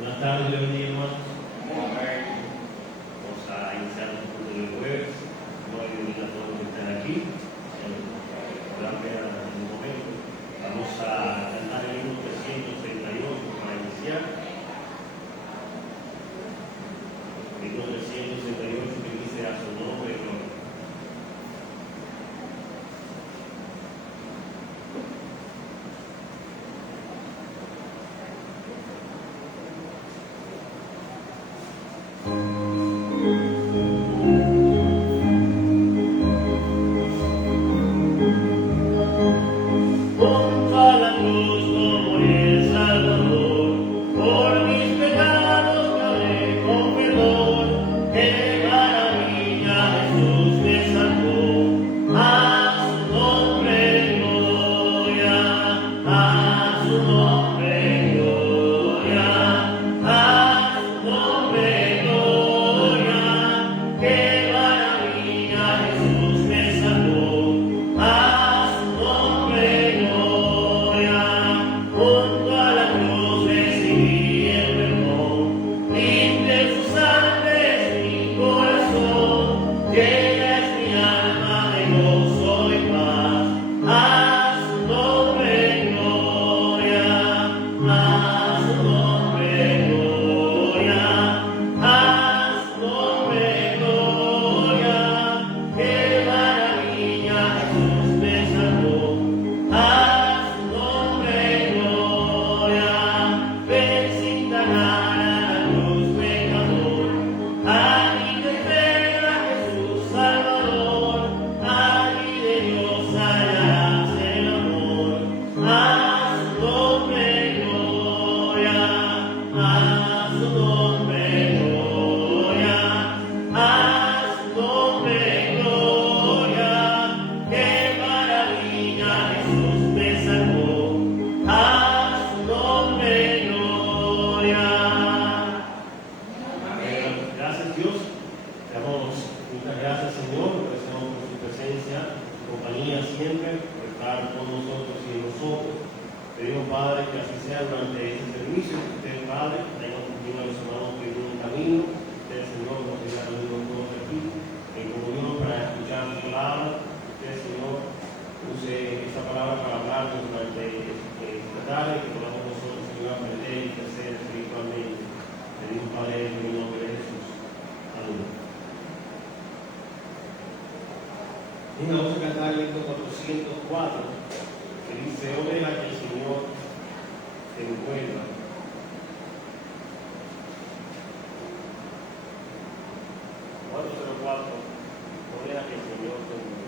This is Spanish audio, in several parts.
Buenas tardes, bienvenidos hermanos. Vamos a iniciar un punto de jueves. Voy a bienvenir a todos los que están aquí. Podrán ver en un momento. Vamos a cantar el himno 368 para iniciar. El himno 368 que dice a su nombre gloria. Y vamos a cantar el himno 404, que dice: "Oh, deja que el Señor te envuelva". 404, "Oh, deja que el Señor te envuelva".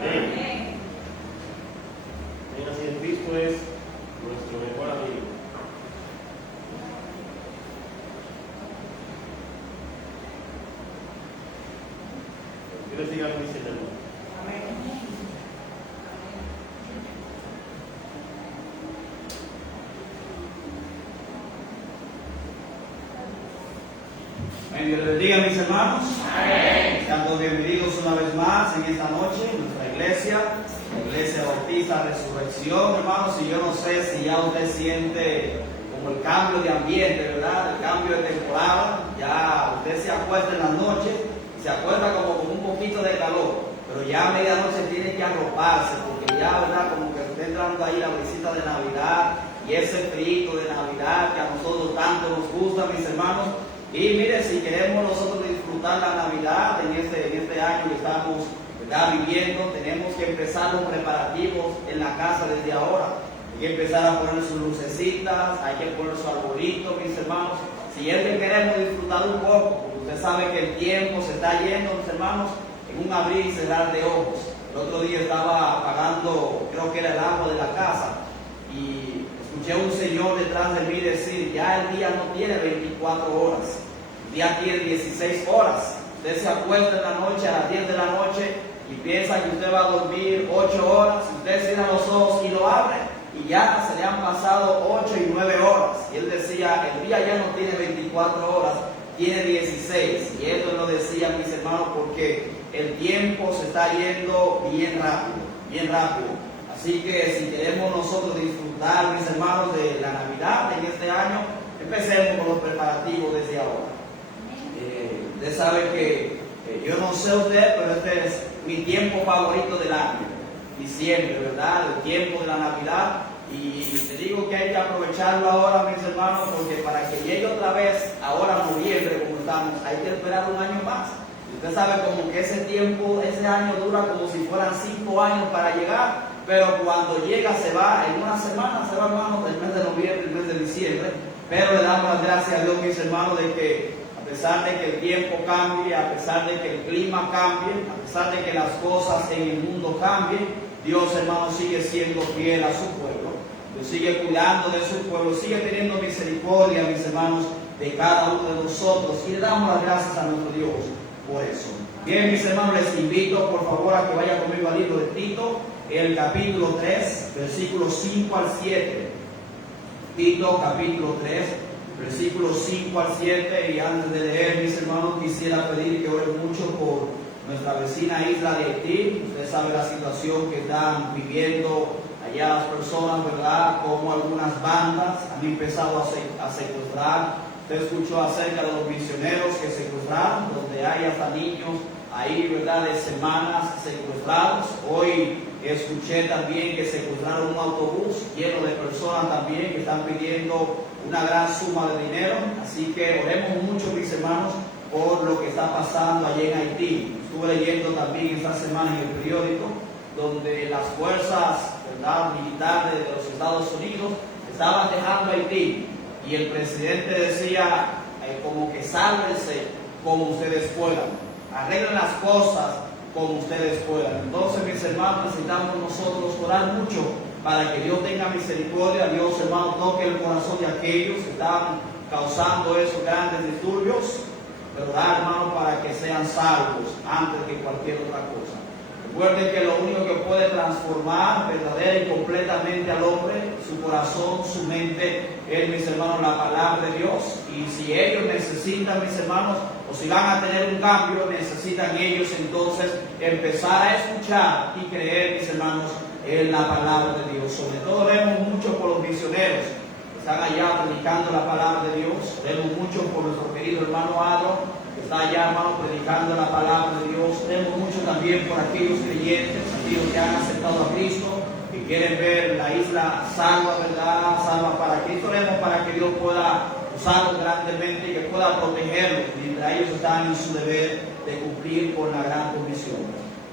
Amén. Así en Cristo es nuestro mejor amigo. Dios siga bendiciendo. Dios les bendiga, mis hermanos. Amén. Sean todos bienvenidos una vez más en esta noche en nuestra iglesia, la Iglesia Bautista Resurrección, hermanos. Y yo no sé si ya usted siente como el cambio de ambiente, ¿verdad? El cambio de temporada. Ya usted se acuesta en la noche y se acuesta como con un poquito de calor, pero ya a medianoche tiene que arroparse, porque ya, ¿verdad? Como que está entrando ahí la visita de Navidad y ese frito de Navidad que a nosotros tanto nos gusta, mis hermanos. Y mire, si queremos nosotros disfrutar la Navidad en este año que estamos, ¿verdad?, viviendo, tenemos que empezar los preparativos en la casa desde ahora. Hay que empezar a poner sus lucecitas, hay que poner su arbolito, mis hermanos. Si es que queremos disfrutar un poco, porque usted sabe que el tiempo se está yendo, mis hermanos, en un abrir y cerrar de ojos. El otro día estaba apagando, creo que era el agua de la casa, y escuché a un señor detrás de mí decir: ya el día no tiene 24 horas, el día tiene 16 horas. Usted se acuesta en la noche a las 10 de la noche y piensa que usted va a dormir 8 horas, usted cierra los ojos y lo abre y ya se le han pasado 8 y 9 horas. Y él decía: el día ya no tiene 24 horas, tiene 16. Y esto lo decía, mis hermanos, porque el tiempo se está yendo bien rápido, bien rápido. Así que si queremos nosotros disfrutar, mis hermanos, de la Navidad en este año, empecemos con los preparativos desde ahora. Usted sabe que yo no sé usted, pero este es mi tiempo favorito del año, diciembre, ¿verdad? El tiempo de la Navidad. Y te digo que hay que aprovecharlo ahora, mis hermanos, porque para que llegue otra vez, ahora noviembre, como estamos, hay que esperar un año más. Usted sabe como que ese tiempo, ese año dura como si fueran 5 años para llegar, pero cuando llega se va, en una semana se va, hermanos, el mes de noviembre, el mes de diciembre. Pero le damos las gracias a Dios, mis hermanos, de que a pesar de que el tiempo cambie, a pesar de que el clima cambie, a pesar de que las cosas en el mundo cambien, Dios, hermanos, sigue siendo fiel a su pueblo. Dios sigue cuidando de su pueblo, sigue teniendo misericordia, mis hermanos, de cada uno de nosotros. Y le damos las gracias a nuestro Dios por eso. Bien, mis hermanos, les invito por favor a que vayan conmigo al libro de Tito, el capítulo 3, versículos 5 al 7. Tito, capítulo 3, versículos 5 al 7. Y antes de leer, mis hermanos, quisiera pedir que oren mucho por nuestra vecina isla de Haití. Usted sabe la situación que están viviendo allá las personas, ¿verdad? Como algunas bandas han empezado a secuestrar. Usted escuchó acerca de los misioneros que secuestraron, donde hay hasta niños ahí, ¿verdad?, de semanas secuestrados. Hoy escuché también que secuestraron un autobús lleno de personas también que están pidiendo una gran suma de dinero. Así que oremos mucho, mis hermanos, por lo que está pasando allí en Haití. Estuve leyendo también esta semana en el periódico donde las fuerzas, ¿verdad?, militares de los Estados Unidos estaban dejando Haití. Y el presidente decía como que sálvense como ustedes puedan, arreglen las cosas como ustedes puedan. Entonces, mis hermanos, necesitamos nosotros orar mucho para que Dios tenga misericordia. Dios, hermano, toque el corazón de aquellos que están causando esos grandes disturbios, ¿verdad, hermano?, para que sean salvos antes que cualquier otra cosa. Recuerden que lo único que puede transformar verdadera y completamente al hombre, su corazón, su mente, es, mis hermanos, la palabra de Dios. Y si ellos necesitan, mis hermanos, o si van a tener un cambio, necesitan ellos entonces empezar a escuchar y creer, mis hermanos, en la palabra de Dios. Sobre todo vemos mucho por los misioneros que están allá predicando la palabra de Dios. Vemos mucho por nuestro querido hermano Adro, que está allá, hermano, predicando la palabra de Dios. Vemos mucho también por aquellos creyentes, aquellos que han aceptado a Cristo, que quieren ver la isla salva, ¿verdad?, salva para Cristo. Oremos para que Dios pueda usarlos grandemente y que pueda protegerlos mientras ellos están en su deber de cumplir con la gran comisión.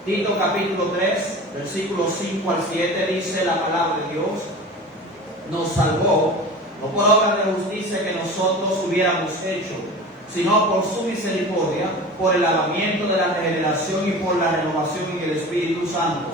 Tito capítulo 3, versículos 5 al 7 dice la palabra de Dios: nos salvó, no por obra de justicia que nosotros hubiéramos hecho, sino por su misericordia, por el lavamiento de la regeneración y por la renovación en el Espíritu Santo,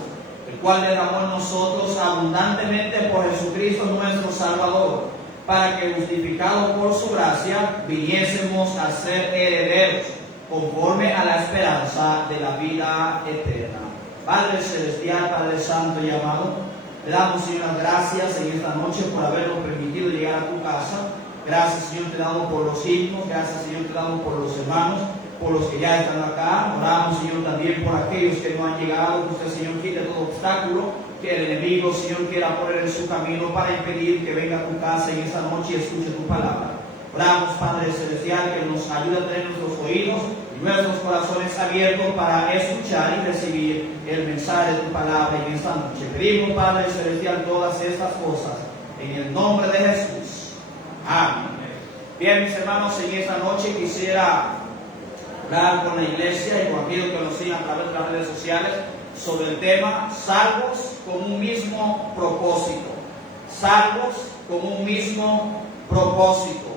el cual derramó en nosotros abundantemente por Jesucristo nuestro Salvador, para que, justificados por su gracia, viniésemos a ser herederos, conforme a la esperanza de la vida eterna. Padre Celestial, Padre Santo y amado, le damos, Señor, las gracias en esta noche por habernos permitido llegar a tu casa. Gracias, Señor, te damos por los hijos. Gracias, Señor, te damos por los hermanos, por los que ya están acá. Oramos, Señor, también por aquellos que no han llegado. Que usted, Señor, quite todo obstáculo que el enemigo, Señor, quiera poner en su camino para impedir que venga a tu casa en esta noche y escuche tu palabra. Oramos, Padre Celestial, que nos ayude a tener nuestros oídos y nuestros corazones abiertos para escuchar y recibir el mensaje de tu palabra en esta noche. Pedimos, Padre Celestial, todas estas cosas en el nombre de Jesús. Amén. Bien, mis hermanos, en esta noche quisiera hablar con la iglesia y con aquellos que nos siguen a través de las redes sociales sobre el tema salvos con un mismo propósito. Salvos con un mismo propósito.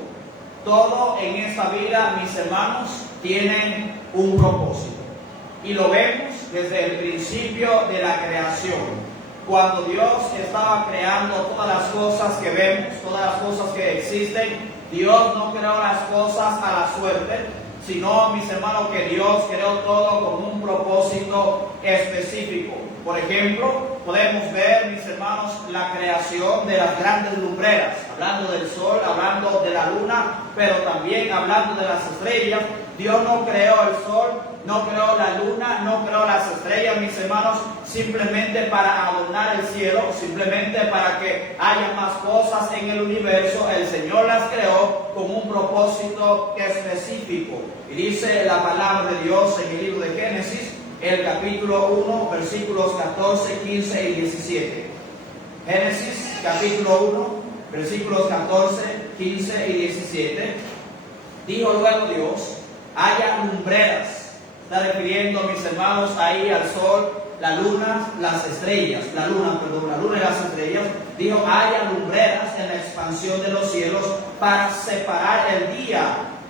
Todo en esta vida, mis hermanos, tiene un propósito. Y lo vemos desde el principio de la creación. Cuando Dios estaba creando todas las cosas que vemos, todas las cosas que existen, Dios no creó las cosas a la suerte, sino, mis hermanos, que Dios creó todo con un propósito específico. Por ejemplo, podemos ver, mis hermanos, la creación de las grandes lumbreras, hablando del sol, hablando de la luna, pero también hablando de las estrellas. Dios no creó el sol, no creó la luna, no creó las estrellas, mis hermanos, simplemente para adornar el cielo, simplemente para que haya más cosas en el universo. El Señor las creó con un propósito específico. Y dice la palabra de Dios en el libro de Génesis, el capítulo 1, versículos 14, 15 y 17. Génesis, capítulo 1, versículos 14, 15 y 17. Dijo luego Dios: haya lumbreras. Está refiriendo, mis hermanos, ahí al sol, la luna, las estrellas. La luna y las estrellas. Dijo: haya lumbreras en la expansión de los cielos para separar el día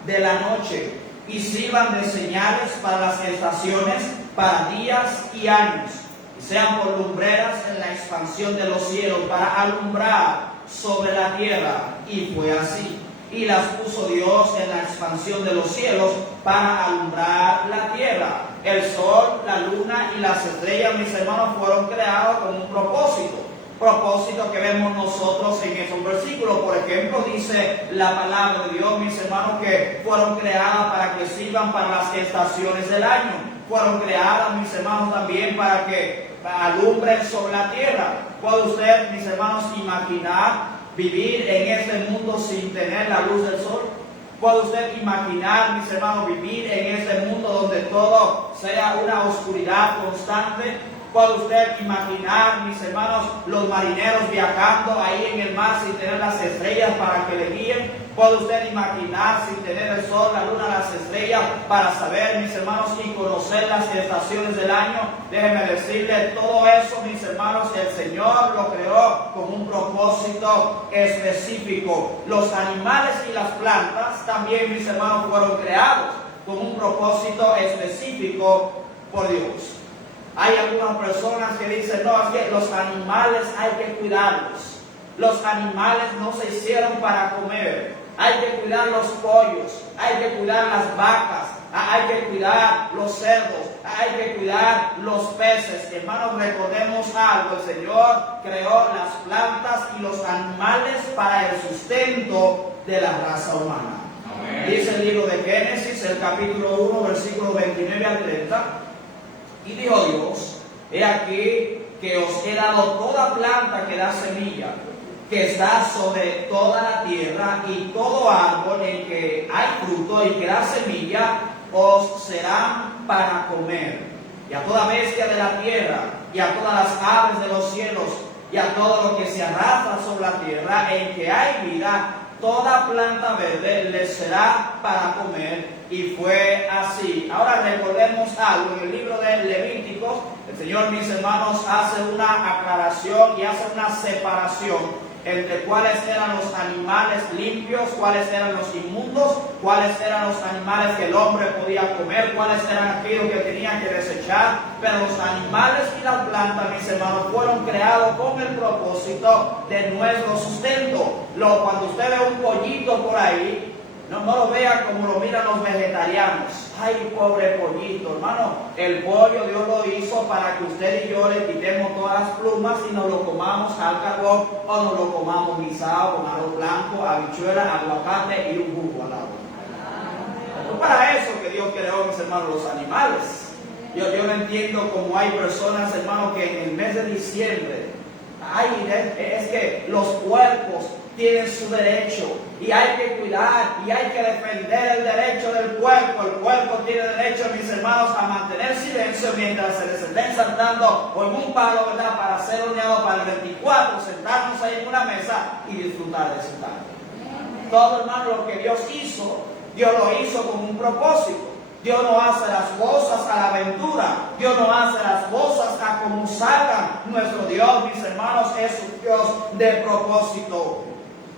de la noche, y sirvan de señales para las estaciones, para días y años, y sean por lumbreras en la expansión de los cielos para alumbrar sobre la tierra. Y fue así. Y las puso Dios en la expansión de los cielos para alumbrar la tierra. El sol, la luna y las estrellas, mis hermanos, fueron creados con un propósito. Propósito que vemos nosotros en esos versículos. Por ejemplo, dice la palabra de Dios, mis hermanos, que fueron creadas para que sirvan para las estaciones del año. Fueron creadas, mis hermanos, también para que alumbren sobre la tierra. ¿Puede usted, mis hermanos, imaginar vivir en este mundo sin tener la luz del sol? ¿Puede usted imaginar, mis hermanos, vivir en este mundo donde todo sea una oscuridad constante? ¿Puede usted imaginar, mis hermanos, los marineros viajando ahí en el mar sin tener las estrellas para que le guíen? ¿Puede usted imaginar sin tener el sol, la luna, las estrellas para saber, mis hermanos, y conocer las estaciones del año? Déjenme decirle, todo eso, mis hermanos, el Señor lo creó con un propósito específico. Los animales y las plantas también, mis hermanos, fueron creados con un propósito específico por Dios. Hay algunas personas que dicen: no, es que los animales hay que cuidarlos. Los animales no se hicieron para comer. Hay que cuidar los pollos, hay que cuidar las vacas, hay que cuidar los cerdos, hay que cuidar los peces. Hermanos, recordemos algo: el Señor creó las plantas y los animales para el sustento de la raza humana. Amén. Dice el libro de Génesis, el capítulo 1, versículos 29 al 30. Y dijo Dios: he aquí que os he dado toda planta que da semilla, que está sobre toda la tierra, y todo árbol en que hay fruto y que da semilla, os serán para comer. Y a toda bestia de la tierra, y a todas las aves de los cielos, y a todo lo que se arrastra sobre la tierra, en que hay vida, toda planta verde les será para comer. Y fue así. Ahora recordemos algo. En el libro de Levíticos, el Señor, mis hermanos, hace una aclaración y hace una separación entre cuáles eran los animales limpios, cuáles eran los inmundos, cuáles eran los animales que el hombre podía comer, cuáles eran aquellos que tenían que desechar. Pero los animales y las plantas, mis hermanos, fueron creados con el propósito de nuestro sustento. Cuando usted ve un pollito por ahí, no lo vea como lo miran los vegetarianos. Ay, pobre pollito, hermano. El pollo Dios lo hizo para que usted y yo le quitemos todas las plumas y nos lo comamos al carbón o nos lo comamos guisado con arroz blanco, habichuela, aguacate y un jugo al lado. Es para eso que Dios creó, mis hermanos, los animales. Yo no entiendo cómo hay personas, hermanos, que en el mes de diciembre, es que los puercos tienen su derecho y hay que cuidar y hay que defender el derecho del puerco. El puerco tiene derecho, mis hermanos, a mantener silencio mientras se les estén sentando o en un palo, ¿verdad?, para ser horneado para el 24, sentarnos ahí en una mesa y disfrutar de ese tarde. Todo, hermano, lo que Dios hizo, Dios lo hizo con un propósito. Dios no hace las cosas a la aventura. Dios no hace las cosas a como salgan. Nuestro Dios, mis hermanos, es un Dios de propósito.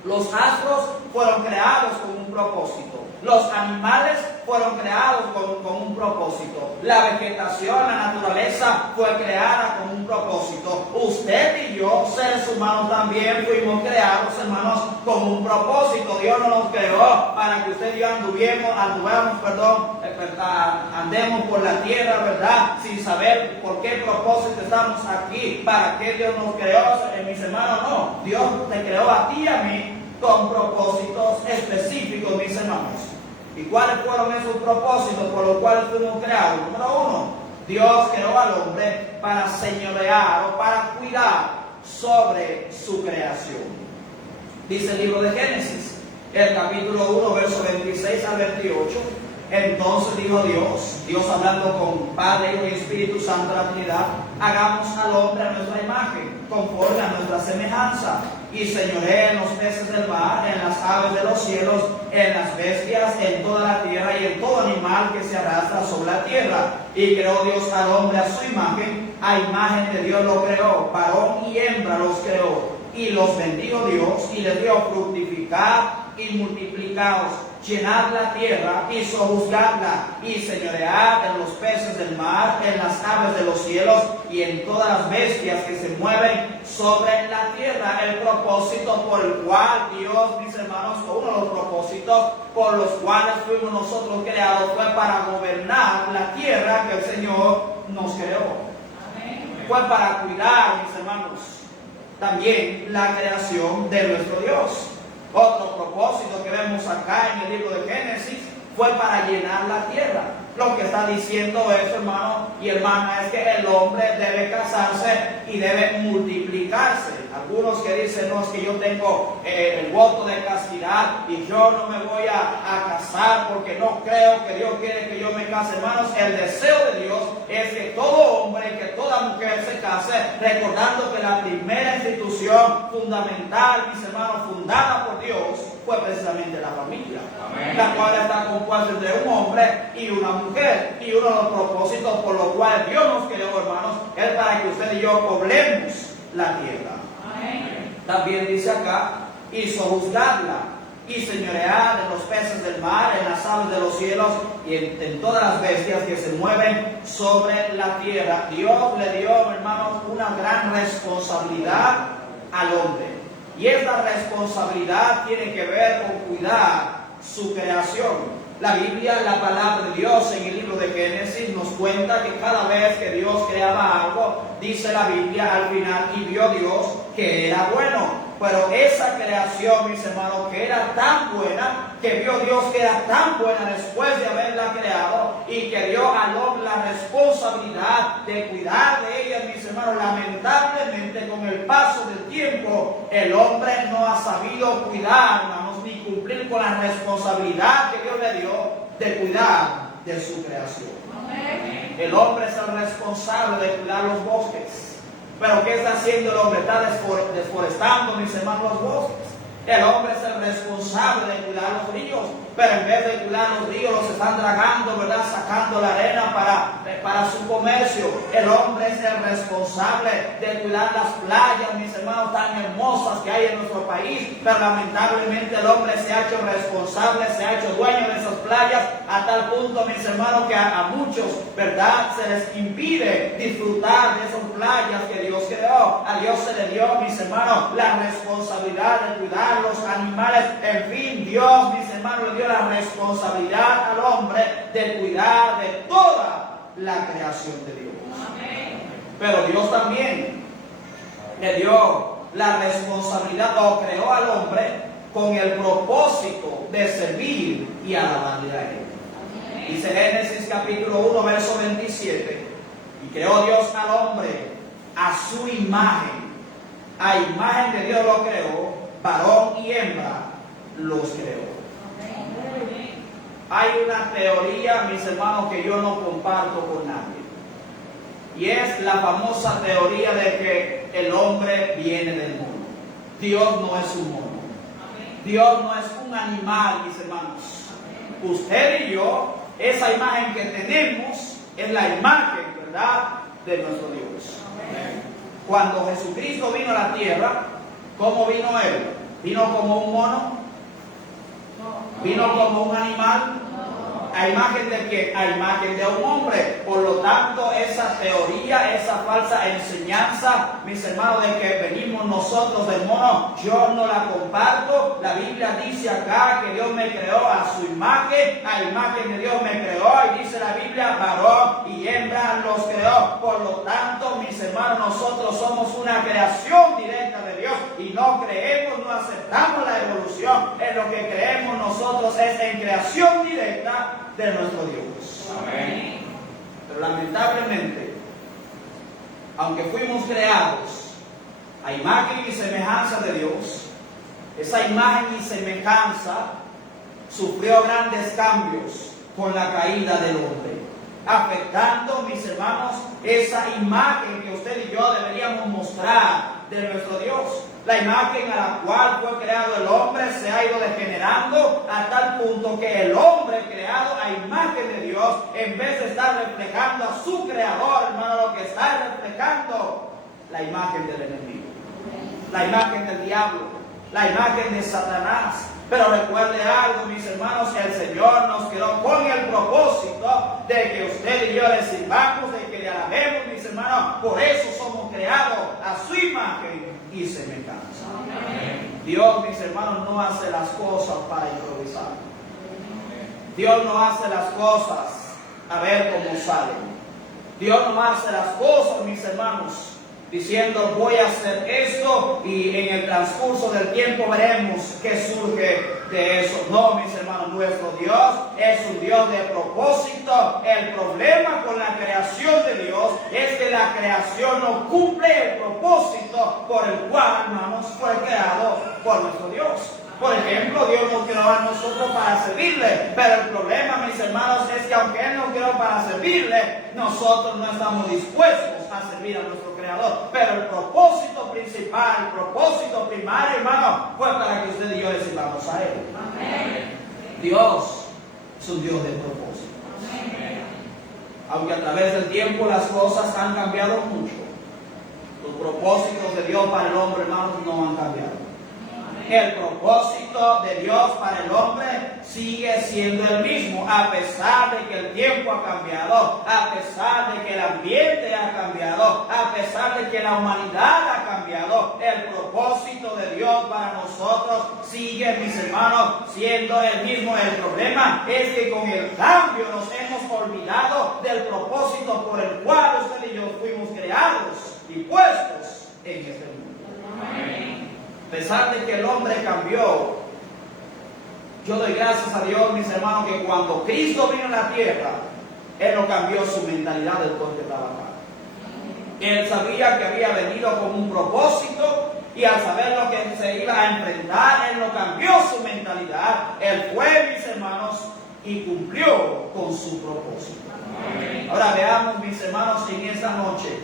Los astros fueron creados con un propósito. Los animales fueron creados con un propósito. La vegetación, la naturaleza fue creada con un propósito. Usted y yo, seres humanos, también fuimos creados, hermanos, con un propósito. Dios no nos creó para que usted y yo andemos por la tierra, ¿verdad?, sin saber por qué propósito estamos aquí, para qué Dios nos creó, mis hermanos. No, Dios te creó a ti y a mí con propósitos específicos, mis hermanos. ¿Y cuáles fueron esos propósitos por los cuales fuimos creados? Número uno, Dios creó al hombre para señorear o para cuidar sobre su creación. Dice el libro de Génesis, el capítulo 1, versos 26 al 28. Entonces dijo Dios hablando con Padre, Hijo y Espíritu Santo, la Trinidad: hagamos al hombre a nuestra imagen, conforme a nuestra semejanza, y señoree en los peces del mar, en las aves de los cielos, en las bestias, en toda la tierra y en todo animal que se arrastra sobre la tierra. Y creó Dios al hombre a su imagen, a imagen de Dios lo creó, varón y hembra los creó. Y los bendijo Dios y les dio: fructificar y multiplicaos, llenad la tierra y sojuzgadla, y señoread en los peces del mar, en las aves de los cielos y en todas las bestias que se mueven sobre la tierra. El propósito por el cual Dios, mis hermanos, uno de los propósitos por los cuales fuimos nosotros creados, fue para gobernar la tierra que el Señor nos creó. Fue para cuidar, mis hermanos, también la creación de nuestro Dios. Otro propósito que vemos acá en el libro de Génesis fue para llenar la tierra. Lo que está diciendo eso, hermano y hermana, es que el hombre debe casarse y debe multiplicarse. Algunos que dicen: no, es que yo tengo el voto de castidad y yo no me voy a casar porque no creo que Dios quiere que yo me case. Hermanos, el deseo de Dios es que todo hombre, que toda mujer se case, recordando que la primera institución fundamental, mis hermanos, fundada por Dios, fue precisamente la familia. Amén. La cual está compuesta entre un hombre y una mujer. Y uno de los propósitos por los cuales Dios nos creó, hermanos, es para que usted y yo poblemos la tierra. Amén. También dice acá: y sojuzgadla, y señoread en los peces del mar, en las aves de los cielos y en todas las bestias que se mueven sobre la tierra. Dios le dio, hermanos, una gran responsabilidad al hombre. Y esta responsabilidad tiene que ver con cuidar su creación. La Biblia, la palabra de Dios en el libro de Génesis, nos cuenta que cada vez que Dios creaba algo, dice la Biblia al final: y vio Dios que era bueno. Pero esa creación, mis hermanos, que era tan buena, que vio Dios que era tan buena después de haberla creado, y que dio al hombre la responsabilidad de cuidar de ella, mis hermanos, lamentablemente con el paso del tiempo, el hombre no ha sabido cuidar, hermanos, ni cumplir con la responsabilidad que Dios le dio de cuidar de su creación. Amén. El hombre es el responsable de cuidar los bosques. Pero ¿qué está haciendo el hombre? Está desforestando, mis hermanos, los bosques. El hombre es el responsable de cuidar los ríos, pero en vez de cuidar los ríos, los están dragando, ¿verdad?, sacando la arena para su comercio. El hombre es el responsable de cuidar las playas, mis hermanos. hermanos, tan hermosas que hay en nuestro país, pero lamentablemente el hombre se ha hecho responsable, se ha hecho dueño de esas playas, a tal punto, mis hermanos, que a muchos, ¿verdad?, se les impide disfrutar de esas playas que Dios creó. A Dios se le dio, mis hermanos, la responsabilidad de cuidar los animales. En fin, Dios, mis hermanos, le dio la responsabilidad al hombre de cuidar de toda la creación de Dios. Pero Dios también le dio la responsabilidad, o creó al hombre con el propósito de servir y alabarle a Él. Dice Génesis capítulo 1, verso 27, y creó Dios al hombre a su imagen. A imagen de Dios lo creó, varón y hembra los creó. Hay una teoría, mis hermanos, que yo no comparto con nadie. Y es la famosa teoría de que el hombre viene del mono. Dios no es un mono. Dios no es un animal, mis hermanos. Usted y yo, esa imagen que tenemos es la imagen, ¿verdad?, de nuestro Dios. Cuando Jesucristo vino a la tierra, ¿cómo vino Él? ¿Vino como un mono? ¿Vino como un animal? ¿A imagen de qué? A imagen de un hombre. Por lo tanto, esa teoría, esa falsa enseñanza, mis hermanos, de que venimos nosotros del mono, yo no la comparto. La Biblia dice acá que Dios me creó a su imagen, a imagen de Dios me creó, y dice la Biblia, varón y hembra los creó. Por lo tanto, mis hermanos, nosotros somos una creación directa de Dios y no creemos, no aceptamos la evolución. En lo que creemos nosotros es en creación directa de nuestro Dios. Amén. Pero lamentablemente, aunque fuimos creados a imagen y semejanza de Dios, esa imagen y semejanza sufrió grandes cambios con la caída del hombre, afectando, mis hermanos, esa imagen que usted y yo deberíamos mostrar de nuestro Dios. La imagen a la cual fue creado el hombre se ha ido degenerando a tal punto que el hombre creado a imagen de Dios, en vez de estar reflejando a su creador, hermano, lo que está reflejando la imagen del enemigo, la imagen del diablo, la imagen de Satanás. Pero recuerde algo, mis hermanos, que el Señor nos creó con el propósito de que usted y yo le sirvamos, de que le alabemos, mis hermanos. Por eso somos creados a su imagen y semejanza. Amén. Dios, mis hermanos, no hace las cosas para improvisar. Dios no hace las cosas a ver cómo salen. Dios no hace las cosas, mis hermanos, diciendo voy a hacer esto y en el transcurso del tiempo veremos qué surge de eso. No, mis hermanos, nuestro Dios es un Dios de propósito. El problema con la creación de Dios es que la creación no cumple el propósito por el cual, hermanos, fue creado por nuestro Dios. Por ejemplo, Dios nos creó a nosotros para servirle, pero el problema, mis hermanos, es que aunque Él nos creó para servirle, nosotros no estamos dispuestos a servir a nuestro Creador. Pero el propósito principal, el propósito primario, hermano, fue para que usted y yo le sirvamos a Él. Amén. Dios es un Dios de propósito. Amén. Aunque a través del tiempo las cosas han cambiado mucho, los propósitos de Dios para el hombre, hermanos, no han cambiado. El propósito de Dios para el hombre sigue siendo el mismo, a pesar de que el tiempo ha cambiado, a pesar de que el ambiente ha cambiado, a pesar de que la humanidad ha cambiado. El propósito de Dios para nosotros sigue, mis hermanos, siendo el mismo. El problema es que con el cambio nos hemos olvidado del propósito por el cual usted y yo fuimos creados y puestos en este mundo. Amén. A pesar de que el hombre cambió, yo doy gracias a Dios, mis hermanos, que cuando Cristo vino a la tierra, Él no cambió su mentalidad del todo que estaba acá. Él sabía que había venido con un propósito y al saber lo que se iba a enfrentar, Él no cambió su mentalidad. Él fue, mis hermanos, y cumplió con su propósito. Ahora veamos, mis hermanos, en esta noche,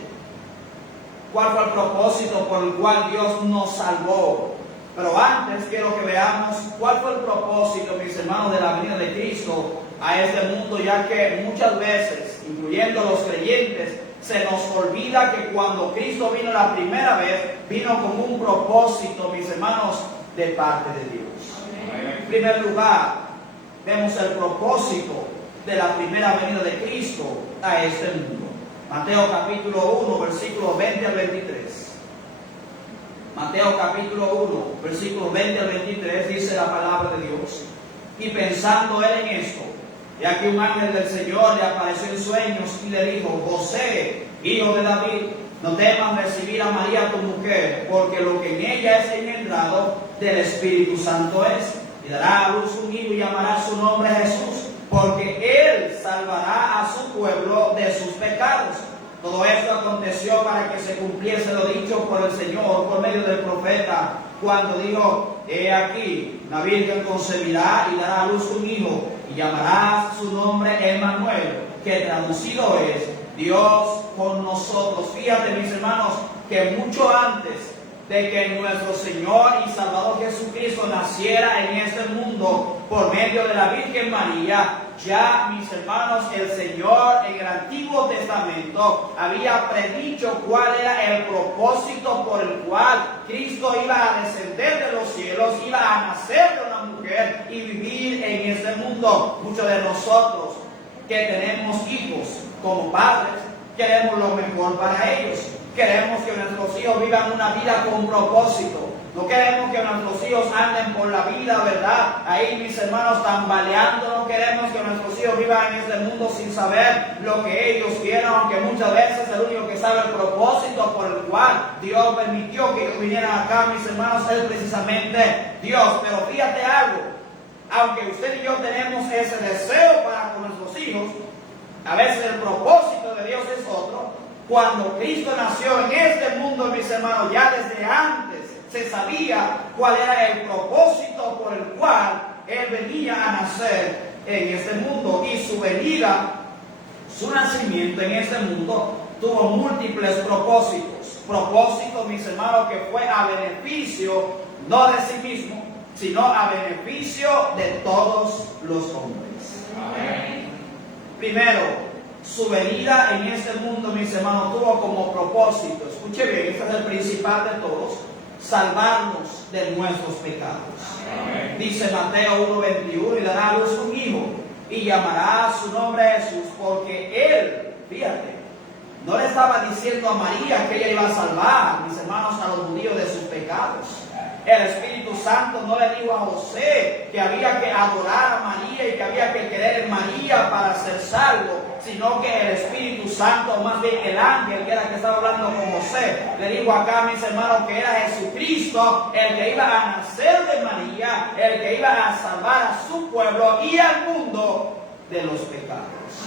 ¿cuál fue el propósito por el cual Dios nos salvó? Pero antes quiero que veamos cuál fue el propósito, mis hermanos, de la venida de Cristo a este mundo, ya que muchas veces, incluyendo los creyentes, se nos olvida que cuando Cristo vino la primera vez, vino con un propósito, mis hermanos, de parte de Dios. En primer lugar, vemos el propósito de la primera venida de Cristo a este mundo. Mateo capítulo 1, versículos 20 al 23. Mateo capítulo 1, versículos 20 al 23 dice la palabra de Dios. Y pensando él en esto, y aquí un ángel del Señor le apareció en sueños y le dijo: José, hijo de David, no temas recibir a María tu mujer, porque lo que en ella es engendrado del Espíritu Santo es. Y dará a luz un hijo y llamará su nombre Jesús, porque él salvará a su pueblo de sus pecados. Todo esto aconteció para que se cumpliese lo dicho por el Señor por medio del profeta, cuando dijo: He aquí, la Virgen concebirá y dará a luz un hijo, y llamará su nombre Emmanuel, que traducido es Dios con nosotros. Fíjate, mis hermanos, que mucho antes de que nuestro Señor y Salvador Jesucristo naciera en este mundo por medio de la Virgen María, ya, mis hermanos, el Señor en el Antiguo Testamento había predicho cuál era el propósito por el cual Cristo iba a descender de los cielos, iba a nacer de una mujer y vivir en este mundo. Muchos de nosotros que tenemos hijos como padres, queremos lo mejor para ellos. Queremos que nuestros hijos vivan una vida con propósito. No queremos que nuestros hijos anden por la vida, ¿verdad? Ahí, mis hermanos, tambaleando. No queremos que nuestros hijos vivan en este mundo sin saber lo que ellos quieren, aunque muchas veces el único que sabe el propósito por el cual Dios permitió que ellos vinieran acá, mis hermanos, es precisamente Dios. Pero fíjate algo, aunque usted y yo tenemos ese deseo para con nuestros hijos, a veces el propósito de Dios es otro. Cuando Cristo nació en este mundo, mis hermanos, ya desde antes se sabía cuál era el propósito por el cual Él venía a nacer en este mundo. Y su venida, su nacimiento en este mundo, tuvo múltiples propósitos. Propósitos, mis hermanos, que fue a beneficio, no de sí mismo, sino a beneficio de todos los hombres. Amén. Primero, su venida en este mundo, mis hermanos, tuvo como propósito, escuche bien, este es el principal de todos, salvarnos de nuestros pecados. Amén. Dice Mateo 1:21, y dará a luz un hijo, y llamará su nombre Jesús, porque él, fíjate, no le estaba diciendo a María que ella iba a salvar, mis hermanos, a los judíos de sus pecados. El Espíritu Santo no le dijo a José que había que adorar a María y que había que creer en María para ser salvo, sino que el Espíritu Santo, más bien el ángel que era el que estaba hablando con José, le dijo acá, mis hermanos, que era Jesucristo el que iba a nacer de María, el que iba a salvar a su pueblo y al mundo de los pecados.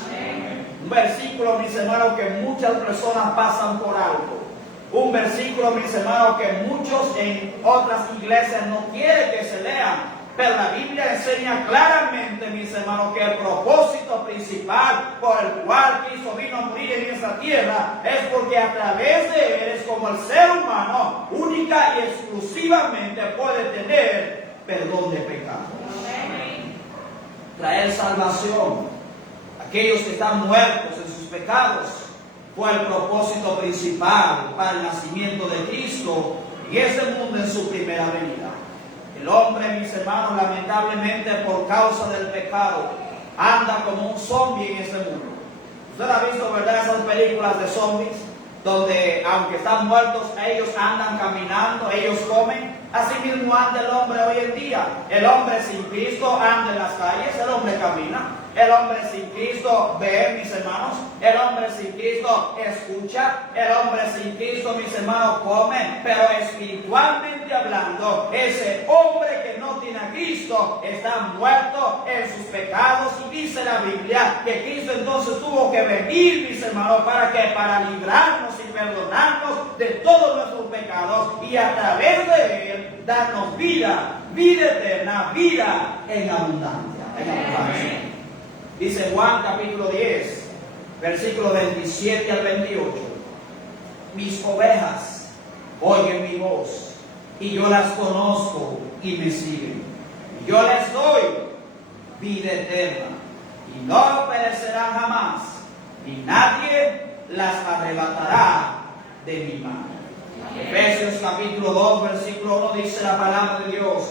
Amén. Un versículo, mis hermanos, que muchas personas pasan por alto. Un versículo, mis hermanos, que muchos en otras iglesias no quieren que se lean. Pero la Biblia enseña claramente, mis hermanos, que el propósito principal por el cual Cristo vino a morir en esta tierra es porque a través de Él es como el ser humano única y exclusivamente puede tener perdón de pecados. Traer salvación a aquellos que están muertos en sus pecados fue el propósito principal para el nacimiento de Cristo y ese mundo en su primera venida. El hombre, mis hermanos, lamentablemente por causa del pecado, anda como un zombie en este mundo. Usted ha visto, ¿verdad?, esas películas de zombies, donde aunque están muertos, ellos andan caminando, ellos comen. Así mismo anda el hombre hoy en día. El hombre sin Cristo anda en las calles, el hombre camina. El hombre sin Cristo ve, mis hermanos. El hombre sin Cristo escucha. El hombre sin Cristo, mis hermanos, come. Pero espiritualmente hablando, ese hombre que no tiene a Cristo está muerto en sus pecados. Y dice la Biblia que Cristo entonces tuvo que venir, mis hermanos, ¿para qué? Para librarnos y perdonarnos de todos nuestros pecados. Y a través de Él darnos vida, vida eterna, vida en abundancia. En abundancia. Dice Juan capítulo 10, versículos 27 al 28. Mis ovejas oyen mi voz, y yo las conozco y me siguen. Y yo les doy vida eterna, y no perecerán jamás, y nadie las arrebatará de mi mano. Efesios capítulo 2, versículo 1 dice la palabra de Dios: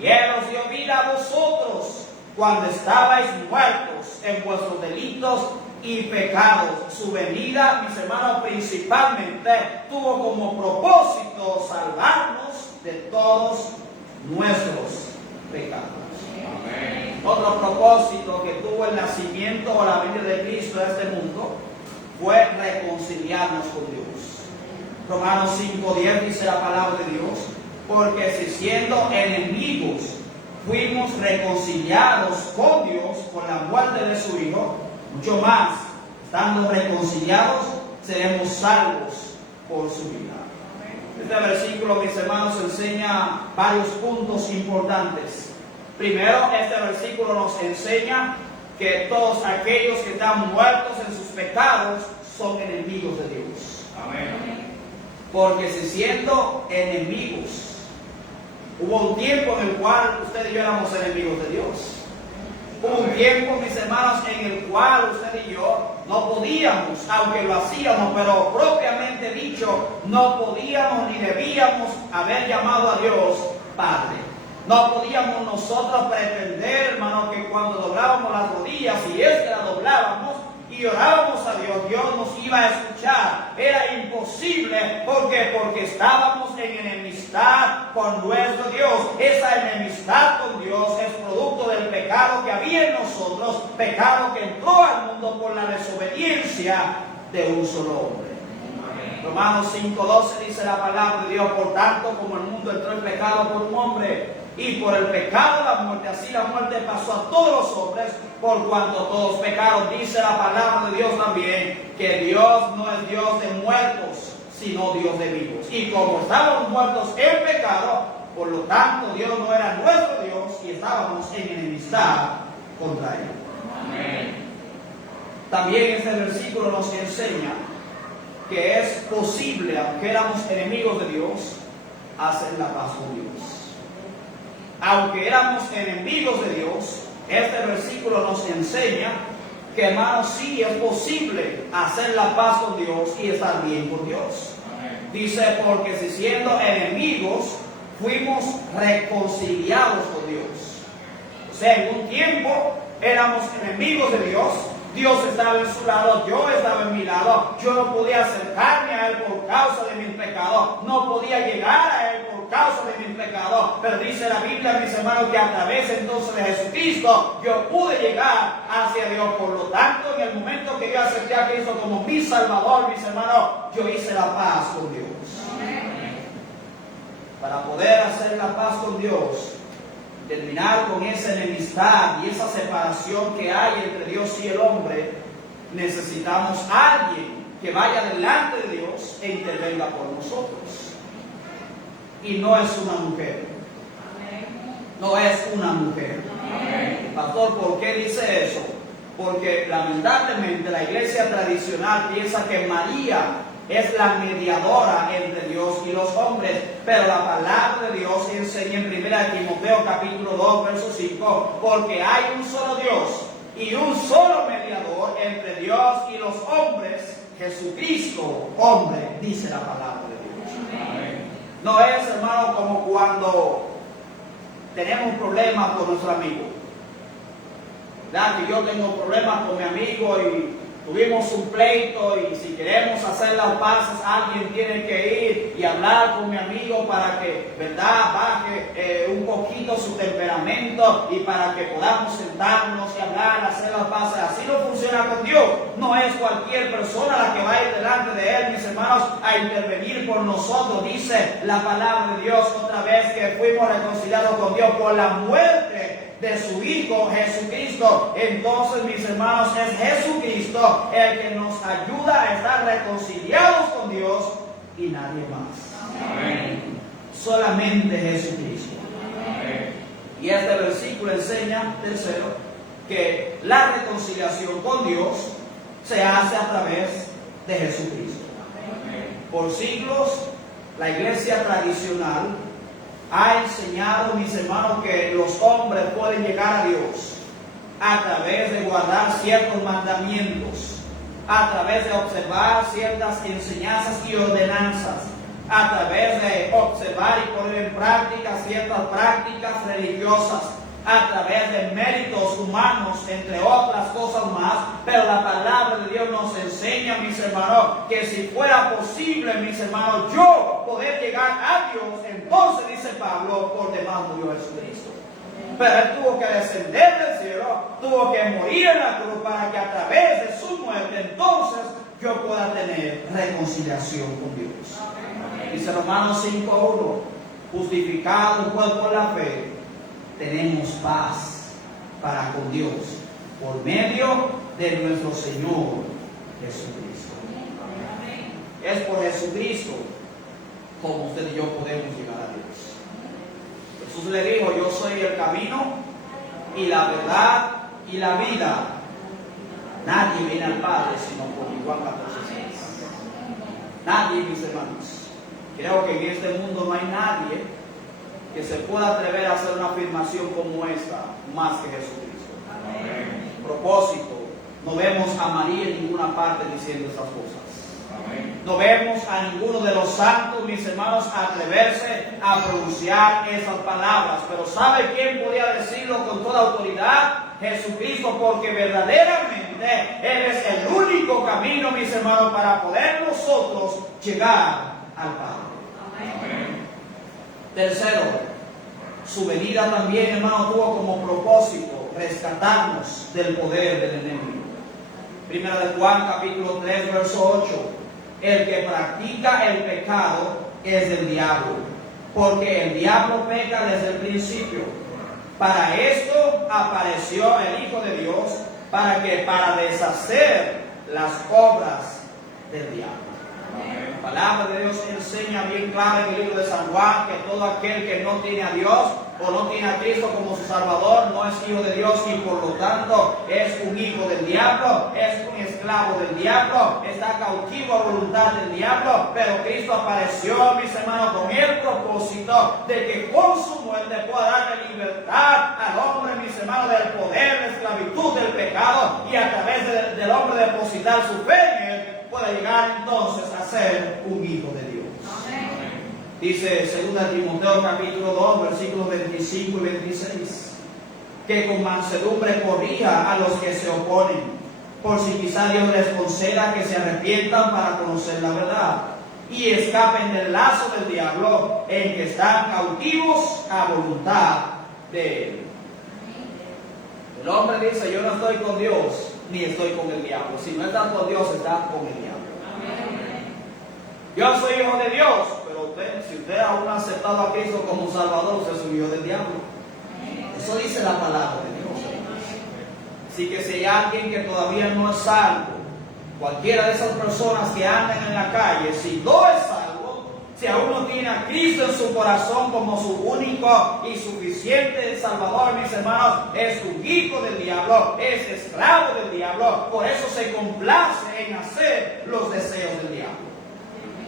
y Él os dio vida a vosotros cuando estabais muertos en vuestros delitos y pecados. Su venida, mis hermanos, principalmente tuvo como propósito salvarnos de todos nuestros pecados. Amén. Otro propósito que tuvo el nacimiento o la venida de Cristo a este mundo fue reconciliarnos con Dios. Romanos 5:10 dice la palabra de Dios: porque si siendo enemigos fuimos reconciliados con Dios por la muerte de su Hijo, mucho más, estando reconciliados, seremos salvos por su vida. Este versículo, mis hermanos, enseña varios puntos importantes. Primero, este versículo nos enseña que todos aquellos que están muertos en sus pecados son enemigos de Dios. Amén. Porque si siendo enemigos, hubo un tiempo en el cual usted y yo éramos enemigos de Dios. Hubo un tiempo, mis hermanos, en el cual usted y yo no podíamos, aunque lo hacíamos, pero propiamente dicho, no podíamos ni debíamos haber llamado a Dios Padre. No podíamos nosotros pretender, hermano, que cuando doblábamos las rodillas, si es que las doblábamos y orábamos a Dios, Dios nos iba a escuchar. Era imposible. ¿Por qué? Porque estábamos en enemistad con nuestro Dios. Esa enemistad con Dios es producto del pecado que había en nosotros, pecado que entró al mundo por la desobediencia de un solo hombre. Romanos 5:12 dice la palabra de Dios: por tanto, como el mundo entró en pecado por un hombre, y por el pecado la muerte, así la muerte pasó a todos los hombres, por cuanto todos pecaron. Dice la palabra de Dios también que Dios no es Dios de muertos, sino Dios de vivos. Y como estábamos muertos en pecado, por lo tanto Dios no era nuestro Dios y estábamos en enemistad contra Él. Amén. También este versículo nos enseña que es posible, aunque éramos enemigos de Dios, hacer la paz con Dios. Aunque éramos enemigos de Dios, este versículo nos enseña que, hermanos, sí es posible hacer la paz con Dios y estar bien con Dios. Amén. Dice: porque si siendo enemigos fuimos reconciliados con Dios. O sea, en un tiempo éramos enemigos de Dios. Dios estaba en su lado, yo estaba en mi lado. Yo no podía acercarme a Él por causa de mis pecados. No podía llegar a Él por causa de mis pecados. Pero dice la Biblia, mis hermanos, que a través entonces de Jesucristo yo pude llegar hacia Dios. Por lo tanto, en el momento que yo acepté a Cristo como mi Salvador, mis hermanos, yo hice la paz con Dios. Para poder hacer la paz con Dios, terminar con esa enemistad y esa separación que hay entre Dios y el hombre, necesitamos a alguien que vaya delante de Dios e intervenga por nosotros. Y no es una mujer. No es una mujer. Pastor, ¿por qué dice eso? Porque lamentablemente la iglesia tradicional piensa que María es la mediadora entre Dios y los hombres, pero la palabra de Dios enseña en 1 Timoteo capítulo 2 verso 5: porque hay un solo Dios y un solo mediador entre Dios y los hombres, Jesucristo, hombre, dice la palabra de Dios. Amén. No es, hermano, como cuando tenemos problemas con nuestro amigo. ¿Verdad? Que yo tengo problemas con mi amigo y tuvimos un pleito, y si queremos hacer las paces, alguien tiene que ir y hablar con mi amigo para que, ¿verdad?, baje un poquito su temperamento y para que podamos sentarnos y hablar, hacer las paces. Así no funciona con Dios. No es cualquier persona la que va a ir delante de Él, mis hermanos, a intervenir por nosotros. Dice la palabra de Dios otra vez que fuimos reconciliados con Dios por la muerte de su Hijo Jesucristo. Entonces, mis hermanos, es Jesucristo el que nos ayuda a estar reconciliados con Dios y nadie más. Amén. Solamente Jesucristo. Amén. Y este versículo enseña, tercero, que la reconciliación con Dios se hace a través de Jesucristo. Amén. Por siglos, la iglesia tradicional ha enseñado, mis hermanos, que los hombres pueden llegar a Dios a través de guardar ciertos mandamientos. a través de observar ciertas enseñanzas y ordenanzas, a través de observar y poner en práctica ciertas prácticas religiosas, a través de méritos humanos, entre otras cosas más. Pero la palabra de Dios nos enseña, mis hermanos, que si fuera posible, mis hermanos, yo poder llegar a Dios, entonces dice Pablo, por demás murió Jesucristo. Pero Él tuvo que descender del cielo, tuvo que morir en la cruz para que a través de su muerte entonces yo pueda tener reconciliación con Dios. Dice Romanos 5:1, justificados pues por la fe, tenemos paz para con Dios por medio de nuestro Señor Jesucristo. Es por Jesucristo como usted y yo podemos llegar a Dios. Jesús le dijo: yo soy el camino y la verdad y la vida. Nadie viene al Padre sino por mí. Juan 14:6. Nadie, mis hermanos. Creo que en este mundo no hay nadie que se pueda atrever a hacer una afirmación como esta, más que Jesucristo. Amén. Propósito, no vemos a María en ninguna parte diciendo estas cosas. Amén. No vemos a ninguno de los santos, mis hermanos, atreverse a pronunciar esas palabras. Pero ¿sabe quién podía decirlo con toda autoridad? Jesucristo, porque verdaderamente Él es el único camino, mis hermanos, para poder nosotros llegar al Padre. Amén. Tercero, su venida también, hermano, tuvo como propósito rescatarnos del poder del enemigo. Primera de Juan, capítulo 3, verso 8. El que practica el pecado es del diablo, porque el diablo peca desde el principio. Para esto apareció el Hijo de Dios, para deshacer las obras del diablo. La palabra de Dios enseña bien clara en el libro de San Juan que todo aquel que no tiene a Dios o no tiene a Cristo como su Salvador no es hijo de Dios y por lo tanto es un hijo del diablo, es un esclavo del diablo, está cautivo a voluntad del diablo. Pero Cristo apareció, mis hermanos, con el propósito de que con su muerte pueda darle libertad al hombre, mis hermanos, del poder, de esclavitud, del pecado, y a través del hombre depositar su fe en Él, pueda llegar entonces a ser un hijo de Dios. Amén. Dice 2 Timoteo capítulo 2, versículos 25 y 26, que con mansedumbre corrija a los que se oponen, por si quizá Dios les conceda que se arrepientan para conocer la verdad y escapen del lazo del diablo en que están cautivos a voluntad de Él. El hombre dice: yo no estoy con Dios ni estoy con el diablo. Si no está con Dios, está con el diablo. Amén. Yo soy hijo de Dios, pero si usted aún ha aceptado a Cristo como Salvador, usted es un hijo del diablo. Amén. Eso dice la palabra de Dios. Así que si hay alguien que todavía no es salvo, cualquiera de esas personas que andan en la calle, si no es salvo, si aún no tiene a Cristo en su corazón como su único y suficiente Salvador, mis hermanos, es un hijo del diablo, es esclavo del diablo. Por eso se complace en hacer los deseos del diablo.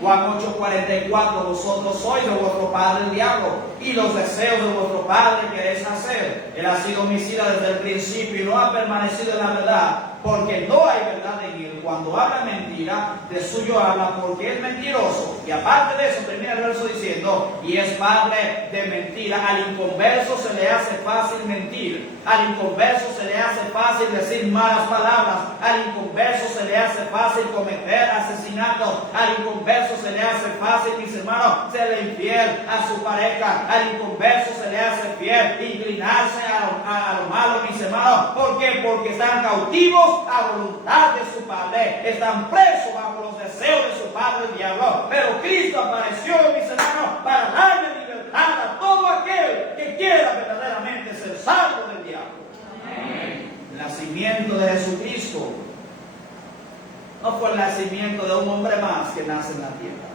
Juan 8:44, vosotros sois de vuestro padre el diablo, y los deseos de vuestro padre queréis hacer. Él ha sido homicida desde el principio y no ha permanecido en la verdad, porque no hay verdad en él. Cuando habla mentira, de suyo habla, porque es mentiroso. Y aparte de eso, termina el verso diciendo: y es padre de mentira. Al inconverso se le hace fácil mentir. Al inconverso se le hace fácil decir malas palabras. Al inconverso se le hace fácil cometer asesinatos. Al inconverso se le hace fácil, mis hermanos, serle infiel a su pareja. Al inconverso se le hace fiel inclinarse a lo malo, mis hermanos. ¿Por qué? Porque están cautivos a voluntad de su padre. Están presos bajo los deseos de su padre el diablo. Pero Cristo apareció, mis hermanos, para darle libertad a todo aquel que quiera verdaderamente ser salvo del diablo. Amén. El nacimiento de Jesucristo no fue el nacimiento de un hombre más que nace en la tierra.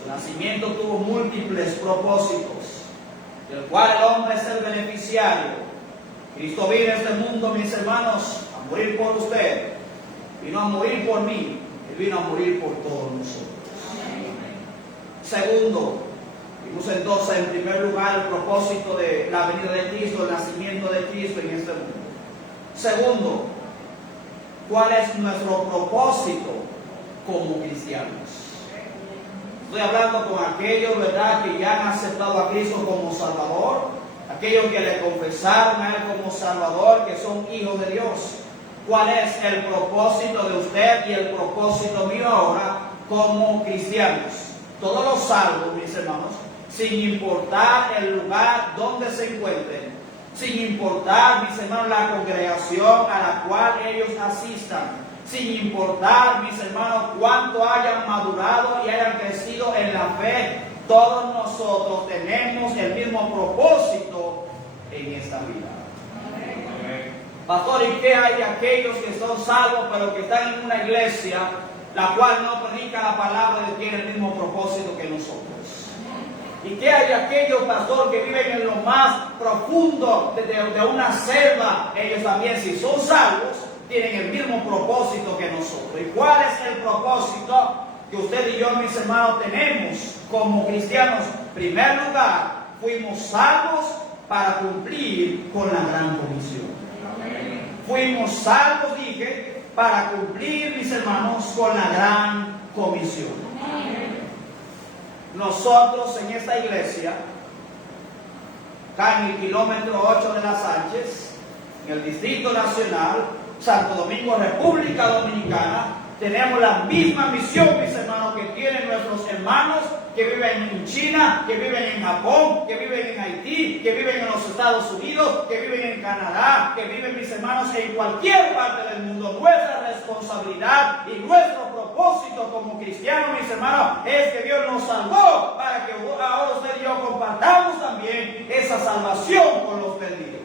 Su nacimiento tuvo múltiples propósitos, del cual el hombre es el beneficiario. Cristo vino a este mundo, mis hermanos, a morir por usted. Vino a morir por mí. Él vino a morir por todos nosotros. Segundo, vimos entonces en primer lugar el propósito de la venida de Cristo, el nacimiento de Cristo en este mundo. Segundo, cuál es nuestro propósito como cristianos. Estoy hablando con aquellos, ¿verdad?, que ya han aceptado a Cristo como Salvador, aquellos que le confesaron a Él como Salvador, que son hijos de Dios. ¿Cuál es el propósito de usted y el propósito mío ahora como cristianos? Todos los salvos, mis hermanos, sin importar el lugar donde se encuentren, sin importar, mis hermanos, la congregación a la cual ellos asistan, sin importar, mis hermanos, cuánto hayan madurado y hayan crecido en la fe, todos nosotros tenemos el mismo propósito en esta vida. Pastor, ¿y qué hay de aquellos que son salvos pero que están en una iglesia la cual no predica la palabra de Dios, tiene el mismo propósito que nosotros? ¿Y qué hay de aquellos, pastor, que viven en lo más profundo de una selva? Ellos también, si son salvos, tienen el mismo propósito que nosotros. ¿Y cuál es el propósito que usted y yo, mis hermanos, tenemos como cristianos? En primer lugar, fuimos salvos para cumplir con la gran comisión. Fuimos salvos, dije, para cumplir, mis hermanos, con la gran comisión. Nosotros en esta iglesia, acá en el kilómetro 8 de las Sánchez, en el Distrito Nacional, Santo Domingo, República Dominicana, tenemos la misma misión, mis hermanos, que tienen nuestros hermanos que viven en China, que viven en Japón, que viven en Haití, que viven en los Estados Unidos, que viven en Canadá, que viven, mis hermanos, en cualquier parte del mundo. Nuestra responsabilidad y nuestro propósito como cristianos, mis hermanos, es que Dios nos salvó para que ahora usted y yo compartamos también esa salvación con los perdidos.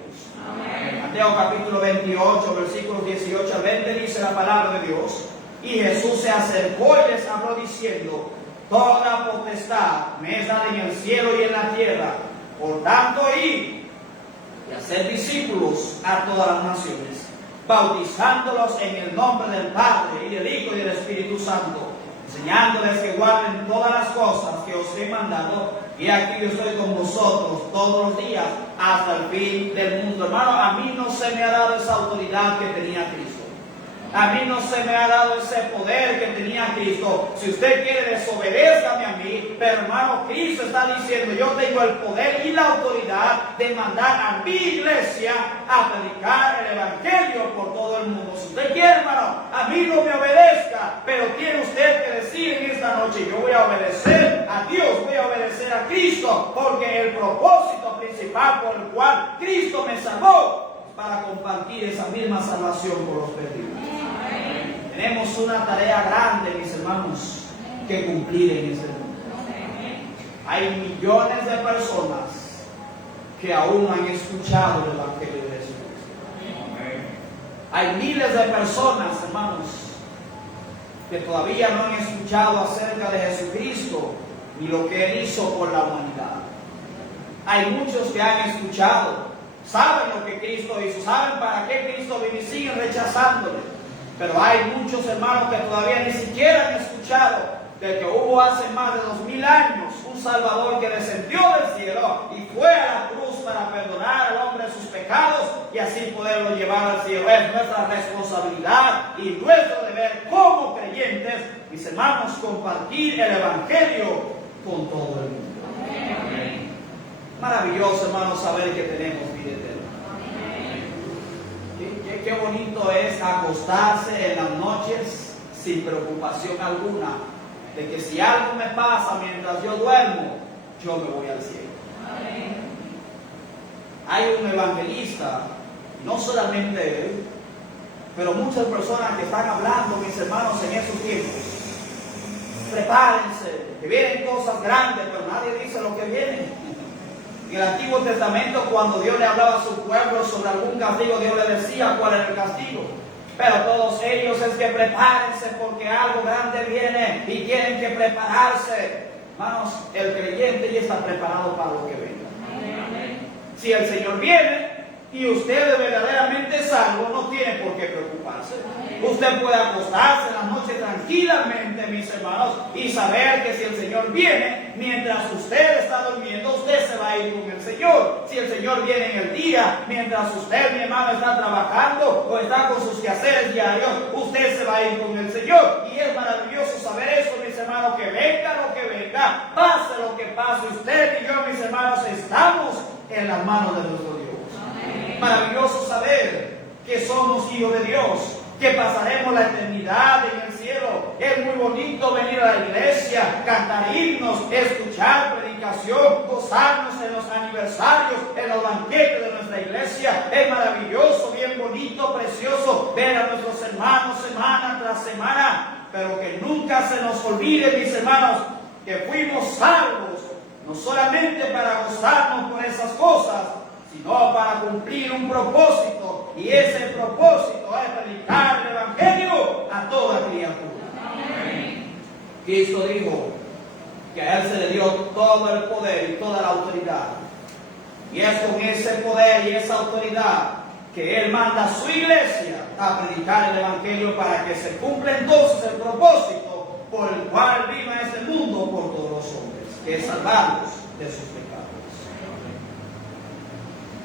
Amén. Mateo capítulo 28, versículos 18 al 20 dice la palabra de Dios: y Jesús se acercó y les habló diciendo: toda potestad me es dada en el cielo y en la tierra. Por tanto, id y hacer discípulos a todas las naciones, bautizándolos en el nombre del Padre, y del Hijo y del Espíritu Santo, enseñándoles que guarden todas las cosas que os he mandado. Y aquí yo estoy con vosotros todos los días hasta el fin del mundo. Hermano, a mí no se me ha dado esa autoridad que tenía Cristo. A mí no se me ha dado ese poder que tenía Cristo. Si usted quiere, desobedézcame a mí. Pero, hermano, Cristo está diciendo: yo tengo el poder y la autoridad de mandar a mi iglesia a predicar el evangelio por todo el mundo. Si usted quiere, hermano, a mí no me obedezca, pero tiene usted que decir en esta noche: yo voy a obedecer a Dios, voy a obedecer a Cristo, porque el propósito principal por el cual Cristo me salvó es para compartir esa misma salvación con los perdidos. Tenemos una tarea grande, mis hermanos, que cumplir en este mundo. Hay millones de personas que aún no han escuchado el Evangelio de Jesucristo. Hay miles de personas, hermanos, que todavía no han escuchado acerca de Jesucristo ni lo que Él hizo por la humanidad. Hay muchos que han escuchado, saben lo que Cristo hizo, saben para qué Cristo vino y siguen rechazándole. Pero hay muchos hermanos que todavía ni siquiera han escuchado de que hubo hace más de 2000 años un Salvador que descendió del cielo y fue a la cruz para perdonar al hombre sus pecados y así poderlo llevar al cielo. Es nuestra responsabilidad y nuestro deber como creyentes, mis hermanos, compartir el Evangelio con todo el mundo. Amén. Maravilloso, hermanos, saber que tenemos vida eterna. Qué bonito es acostarse en las noches sin preocupación alguna de que si algo me pasa mientras yo duermo, yo me voy al cielo. Hay un evangelista, no solamente él, pero muchas personas que están hablando, mis hermanos, en esos tiempos. Prepárense, que vienen cosas grandes, pero nadie dice lo que viene. En el Antiguo Testamento, cuando Dios le hablaba a su pueblo sobre algún castigo, Dios le decía cuál era el castigo. Pero todos ellos es que prepárense porque algo grande viene y tienen que prepararse. Hermanos, el creyente ya está preparado para lo que venga. Si el Señor viene y usted es verdaderamente salvo, no tiene por qué preocuparse. Usted puede acostarse en la noche tranquilamente, mis hermanos, y saber que si el Señor viene, mientras usted está durmiendo, usted se va a ir con el Señor. Si el Señor viene en el día, mientras usted, mi hermano, está trabajando o está con sus quehaceres diarios, usted se va a ir con el Señor. Y es maravilloso saber eso, mis hermanos, que venga lo que venga, pase lo que pase, usted y yo, mis hermanos, estamos en las manos de nuestro Dios. Amén. Maravilloso saber que somos hijos de Dios, que pasaremos la eternidad en el cielo. Es muy bonito venir a la iglesia, cantar himnos, escuchar predicación, gozarnos en los aniversarios, en los banquetes de nuestra iglesia. Es maravilloso, bien bonito, precioso ver a nuestros hermanos semana tras semana, pero que nunca se nos olvide, mis hermanos, que fuimos salvos no solamente para gozarnos por esas cosas, sino para cumplir un propósito, y ese propósito es predicar el Evangelio a toda criatura. Amén. Cristo dijo que a Él se le dio todo el poder y toda la autoridad, y es con ese poder y esa autoridad que Él manda a su iglesia a predicar el Evangelio para que se cumpla entonces el propósito por el cual vino a este mundo por todos los hombres, que es salvarlos de sus pecados.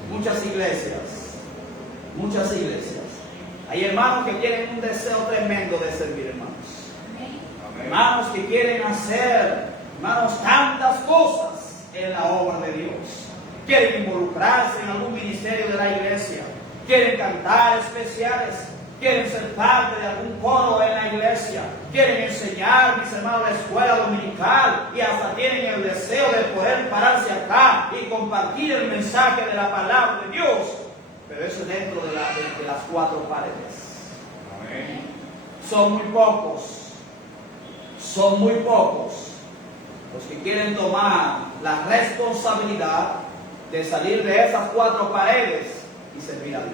Muchas iglesias, hay hermanos que tienen un deseo tremendo de servir, hermanos. Amén. Hermanos que quieren hacer, hermanos, tantas cosas en la obra de Dios. Quieren involucrarse en algún ministerio de la iglesia, quieren cantar especiales, quieren ser parte de algún coro en la iglesia, quieren enseñar, mis hermanos, la escuela dominical, y hasta tienen el deseo de poder pararse acá y compartir el mensaje de la palabra de Dios, pero eso es dentro de las cuatro paredes. Amén. Son muy pocos los que quieren tomar la responsabilidad de salir de esas cuatro paredes y servir a Dios.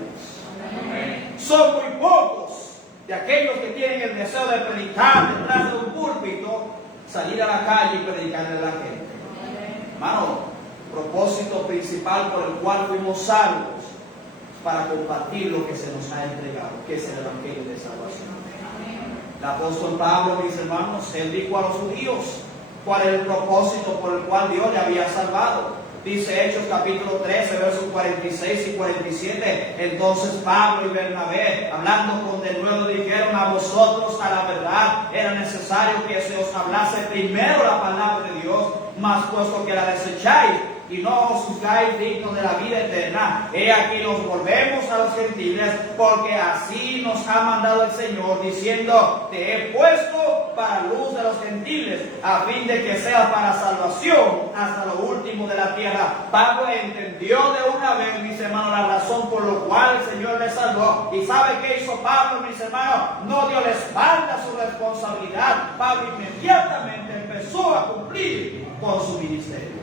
Amén. Son muy pocos de aquellos que tienen el deseo de predicar detrás de un púlpito, salir a la calle y predicarle a la gente. Amén. Hermano, propósito principal por el cual fuimos salvos es para compartir lo que se nos ha entregado, que es el Evangelio de salvación. Amén. El apóstol Pablo, mis hermanos, él dijo a los judíos cuál era el propósito por el cual Dios le había salvado. Dice Hechos capítulo 13, versos 46 y 47. Entonces Pablo y Bernabé, hablando con denuedo, dijeron: a vosotros a la verdad era necesario que se os hablase primero la palabra de Dios, mas puesto que la desecháis y no os juzgáis dignos de la vida eterna, he aquí nos volvemos a los gentiles, porque así nos ha mandado el Señor, diciendo: te he puesto para luz de los gentiles, a fin de que sea para salvación hasta lo último de la tierra. Pablo entendió de una vez, mis hermanos, la razón por la cual el Señor le salvó. ¿Y sabe qué hizo Pablo, mis hermanos? No dio la espalda a su responsabilidad. Pablo inmediatamente empezó a cumplir con su ministerio.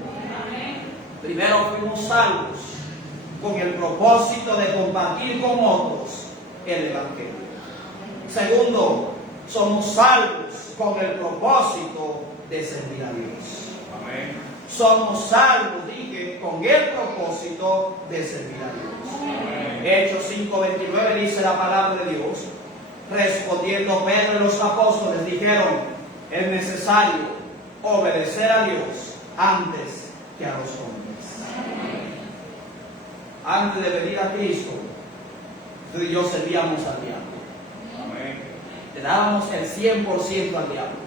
Primero, fuimos salvos con el propósito de compartir con otros el Evangelio. Segundo, somos salvos con el propósito de servir a Dios. Amén. Somos salvos, dije, con el propósito de servir a Dios. Amén. Hechos 5:29 dice la palabra de Dios: respondiendo Pedro y los apóstoles dijeron: es necesario obedecer a Dios antes que a los hombres. Antes de venir a Cristo, tú y yo servíamos al diablo. Amén. Le dábamos el 100% al diablo.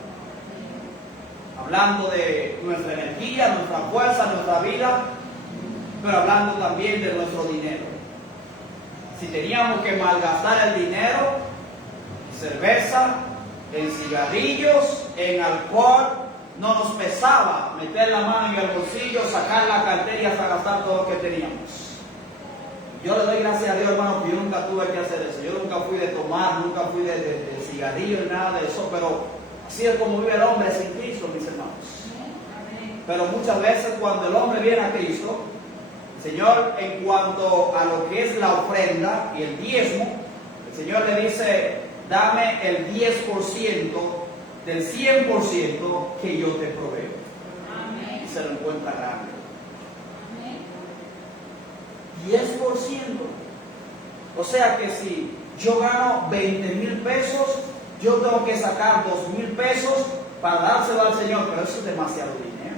Hablando de nuestra energía, nuestra fuerza, nuestra vida, pero hablando también de nuestro dinero. Si teníamos que malgastar el dinero en cerveza, en cigarrillos, en alcohol, no nos pesaba meter la mano en el bolsillo, sacar la cartera y hasta gastar todo lo que teníamos. Yo le doy gracias a Dios, hermano, que yo nunca tuve que hacer eso. Yo nunca fui de tomar, nunca fui de cigarrillo, ni nada de eso, pero así es como vive el hombre sin Cristo, mis hermanos. Pero muchas veces cuando el hombre viene a Cristo, el Señor, en cuanto a lo que es la ofrenda y el diezmo, el Señor le dice: dame el 10% del 100% que yo te proveo. Amén. Y se lo encuentra grande. 10%. O sea que si yo gano 20,000 pesos, yo tengo que sacar 2,000 pesos para dárselo al Señor, pero eso es demasiado dinero.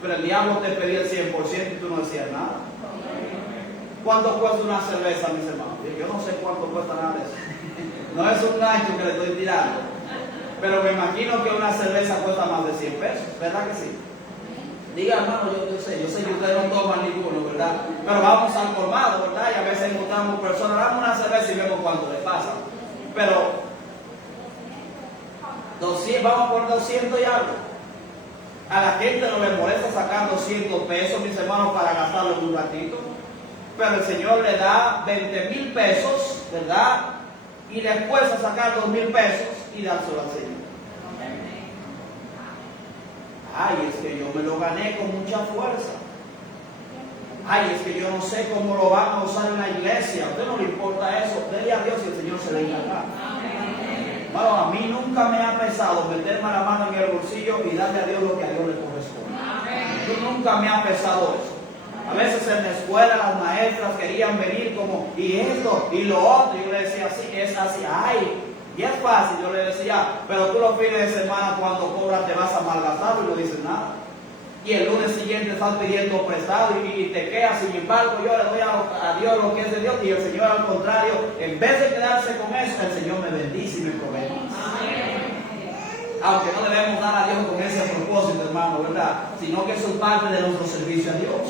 pero el diablo te pedía el 100% y tú no decías nada. ¿Cuánto cuesta una cerveza, mis hermanos? Yo no sé cuánto cuesta nada de eso. No es un gancho que le estoy tirando, pero me imagino que una cerveza cuesta más de 100 pesos, ¿verdad que sí? Diga, hermano, yo sé que ustedes no toman ninguno, ¿verdad? Pero vamos al colmado, ¿verdad? Y a veces encontramos personas, damos una cerveza y vemos cuánto le pasa. Pero 200, vamos por 200 y algo. A la gente no le molesta sacar 200 pesos, mis hermanos, para gastarlo en un ratito. Pero el Señor le da 20,000 pesos, ¿verdad? Y le cuesta sacar 2,000 pesos y dárselo al Señor. Ay, es que yo me lo gané con mucha fuerza. Ay, es que yo no sé cómo lo van a usar en la iglesia. A usted no le importa eso. Dele a Dios y el Señor se le encarga. Bueno, a mí nunca me ha pesado meterme la mano en el bolsillo y darle a Dios lo que a Dios le corresponde. Yo nunca me ha pesado eso. A veces en la escuela las maestras querían venir como, y esto, y lo otro. Y yo le decía, sí, es así. Ay, y es fácil, yo le decía, pero tú los fines de semana cuando cobras te vas a malgastar y no dices nada. Y el lunes siguiente estás pidiendo prestado y te quedas. Sin embargo, yo le doy a Dios lo que es de Dios, y el Señor, al contrario, en vez de quedarse con eso, el Señor me bendice y me provee más. Aunque no debemos dar a Dios con ese propósito, hermano, ¿verdad? Sino que eso es parte de nuestro servicio a Dios.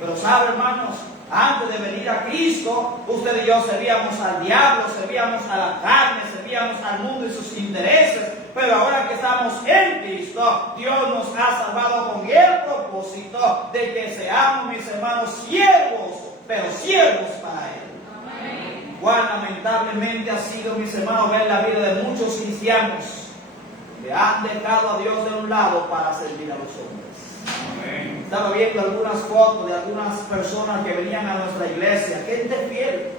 Pero sabe, hermanos, antes de venir a Cristo, usted y yo servíamos al diablo, servíamos a la carne, servíamos al mundo y sus intereses. Pero ahora que estamos en Cristo, Dios nos ha salvado con el propósito de que seamos, mis hermanos, siervos, pero siervos para Él. Cuán lamentablemente ha sido, mis hermanos, ver la vida de muchos cristianos que han dejado a Dios de un lado para servir a los hombres. Estaba viendo algunas fotos de algunas personas que venían a nuestra iglesia, gente fiel,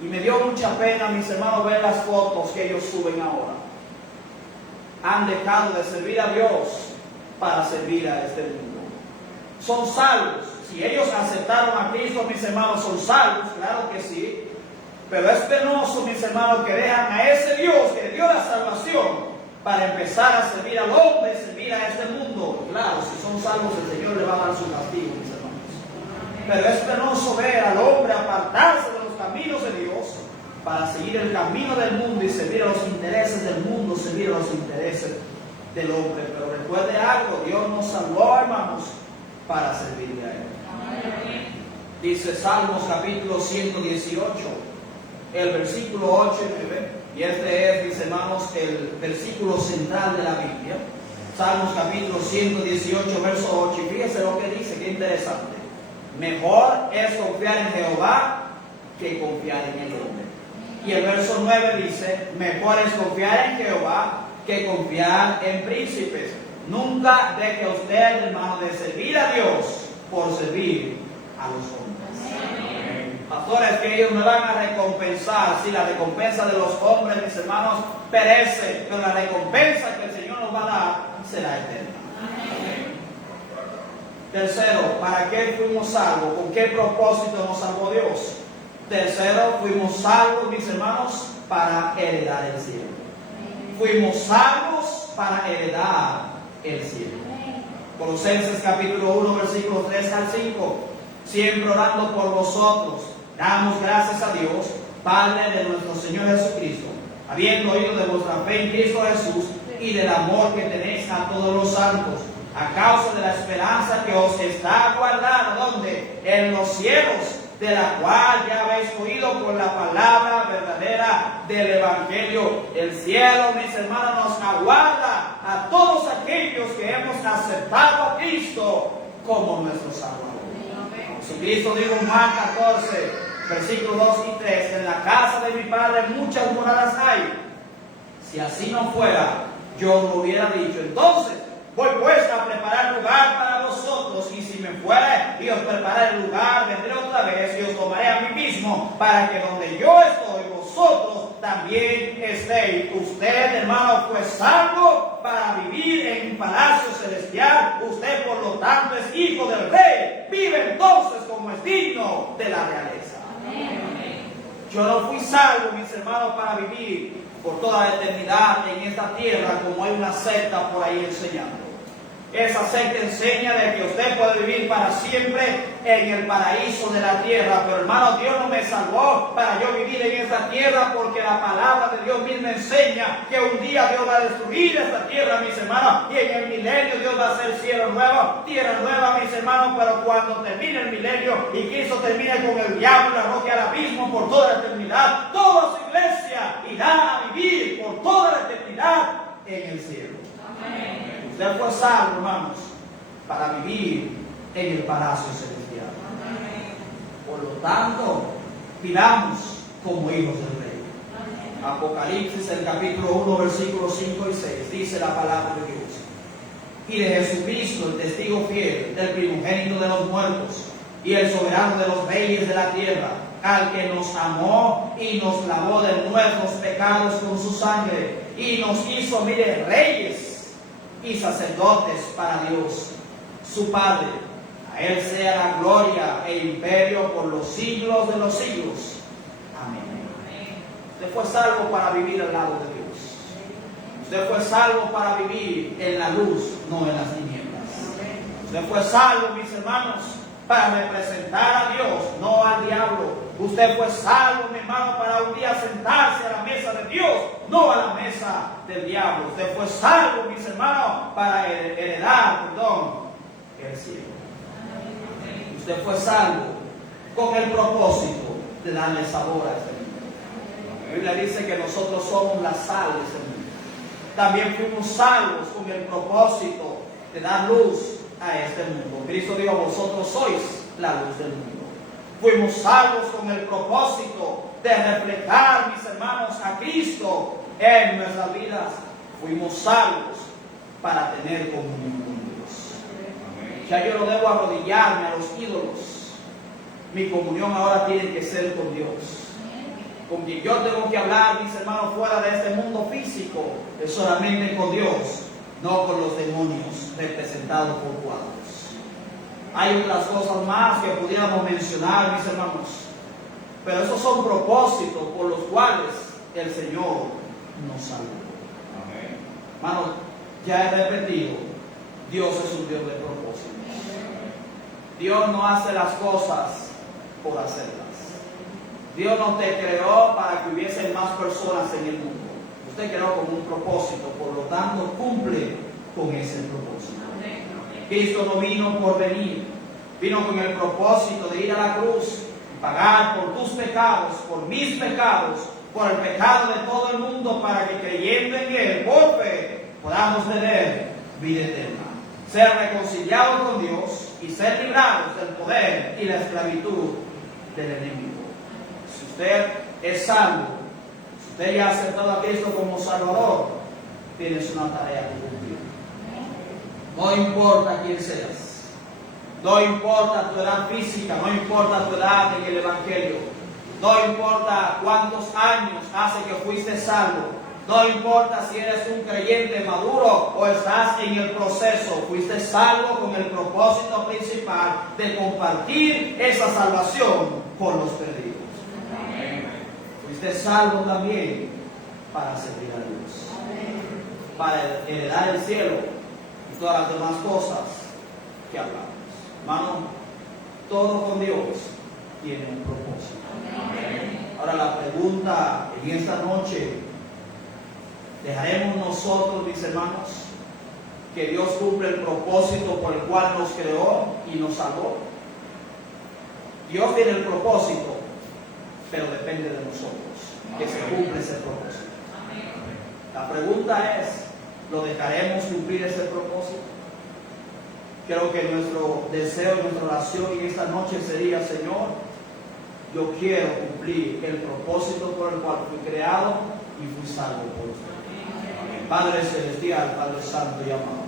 y me dio mucha pena, mis hermanos, ver las fotos que ellos suben ahora. Han dejado de servir a Dios para servir a este mundo. Son salvos. Si ellos aceptaron a Cristo, mis hermanos, son salvos, claro que sí. Pero es penoso, mis hermanos, que dejan a ese Dios que dio la salvación para empezar a servir al hombre, servir a este mundo. Claro, si son salvos, el Señor le va a dar su castigo, mis hermanos. Pero es penoso ver al hombre apartarse de los caminos de Dios para seguir el camino del mundo y servir a los intereses del mundo, servir a los intereses del hombre. Pero recuerde algo, Dios nos salvó, hermanos, para servirle a Él. Dice Salmos capítulo 118, el versículo 8 y 9. Y este es, mis hermanos, el versículo central de la Biblia. Salmos capítulo 118, verso 8. Y fíjense lo que dice, qué interesante. Mejor es confiar en Jehová que confiar en el hombre. Y el verso 9 dice, mejor es confiar en Jehová que confiar en príncipes. Nunca deje usted, hermano, de servir a Dios por servir a los hombres. Pastores, que ellos me van a recompensar. Si la recompensa de los hombres, mis hermanos, perece, pero la recompensa que el Señor nos va a dar será eterna. Tercero, ¿para qué fuimos salvos? ¿Con qué propósito nos salvó Dios? Tercero, fuimos salvos, mis hermanos, para heredar el cielo. Fuimos salvos para heredar el cielo. Colosenses capítulo 1, versículos 3 al 5. Siempre orando por vosotros, damos gracias a Dios, Padre de nuestro Señor Jesucristo, habiendo oído de vuestra fe en Cristo Jesús y del amor que tenéis a todos los santos, a causa de la esperanza que os está guardada, ¿dónde? En los cielos, de la cual ya habéis oído por la palabra verdadera del Evangelio. El cielo, mis hermanos, nos aguarda a todos aquellos que hemos aceptado a Cristo como nuestro Salvador. Jesucristo dijo en Juan 14, versículos 2 y 3, en la casa de mi Padre muchas moradas hay. Si así no fuera, yo lo hubiera dicho. Entonces, voy pues a preparar lugar para vosotros, y si me fuera y os prepararé el lugar, vendré otra vez y os tomaré a mí mismo, para que donde yo estoy, vosotros también estéis. Usted, hermano, fue salvo para vivir en un palacio celestial. Usted, por lo tanto, es hijo del rey. Vive entonces como es digno de la realeza. Yo no fui salvo, mis hermanos, para vivir por toda la eternidad en esta tierra como hay una secta por ahí enseñando. Esa secta enseña de que usted puede vivir para siempre en el paraíso de la tierra. Pero hermano, Dios no me salvó para yo vivir en esta tierra, porque la palabra de Dios misma enseña que un día Dios va a destruir esta tierra, mis hermanos, y en el milenio Dios va a hacer cielo nuevo, tierra nueva, mis hermanos. Pero cuando termine el milenio y Cristo termine con el diablo y la arroje al abismo por toda la eternidad, toda su iglesia irá a vivir por toda la eternidad en el cielo. Amén. Usted fue salvo, hermanos, para vivir en el palacio celestial. Amén. Por lo tanto, vivamos como hijos del Rey. Amén. Apocalipsis, el capítulo 1, versículos 5 y 6, dice la palabra de Dios. Y de Jesucristo, el testigo fiel, del primogénito de los muertos, y el soberano de los reyes de la tierra, al que nos amó y nos lavó de nuestros pecados con su sangre, y nos hizo, mire, reyes y sacerdotes para Dios, su Padre. A Él sea la gloria e imperio por los siglos de los siglos. Amén. Usted fue salvo para vivir al lado de Dios. Usted fue salvo para vivir en la luz, no en las tinieblas. Usted fue salvo, mis hermanos, para representar a Dios, no al diablo. Usted fue salvo, mi hermano, para un día sentarse a la mesa de Dios, no a la mesa del diablo. Usted fue salvo, mis hermanos, para heredar, el cielo. Usted fue salvo con el propósito de darle sabor a este mundo. La Biblia dice que nosotros somos la sal de este mundo. También fuimos salvos con el propósito de dar luz a este mundo. Cristo dijo: vosotros sois la luz del mundo. Fuimos salvos con el propósito de reflejar, mis hermanos, a Cristo en nuestras vidas. Fuimos salvos para tener comunión con Dios. Ya yo no debo arrodillarme a los ídolos. Mi comunión ahora tiene que ser con Dios. Con quien yo tengo que hablar, mis hermanos, fuera de este mundo físico, es solamente con Dios, no con los demonios representados por cuadros. Hay otras cosas más que pudiéramos mencionar, mis hermanos, pero esos son propósitos por los cuales el Señor nos salvó. Amén. Hermanos, ya he repetido, Dios es un Dios de propósitos. Dios no hace las cosas por hacerlas. Dios no te creó para que hubiesen más personas en el mundo. Usted creó con un propósito, por lo tanto cumple con ese propósito. Cristo no vino por venir, vino con el propósito de ir a la cruz y pagar por tus pecados, por mis pecados, por el pecado de todo el mundo, para que creyendo en Él, por fe, podamos tener vida eterna, ser reconciliados con Dios y ser librados del poder y la esclavitud del enemigo. Si usted es salvo, si usted ya ha aceptado a Cristo como Salvador, tienes una tarea que cumplir. No importa quién seas, no importa tu edad física, no importa tu edad en el Evangelio, no importa cuántos años hace que fuiste salvo, no importa si eres un creyente maduro o estás en el proceso, fuiste salvo con el propósito principal de compartir esa salvación con los perdidos. Fuiste salvo también para servir a Dios, para heredar el cielo y todas las demás cosas que hablamos. Hermano, todo con Dios tiene un propósito. Ahora la pregunta en esta noche: ¿dejaremos nosotros, mis hermanos, que Dios cumpla el propósito por el cual nos creó y nos salvó? Dios tiene el propósito, pero depende de nosotros que se cumpla ese propósito. La pregunta es: ¿lo dejaremos cumplir ese propósito? Creo que nuestro deseo y nuestra oración en esta noche sería: Señor, yo quiero cumplir el propósito por el cual fui creado y fui salvo por usted. Padre celestial, Padre santo y amado,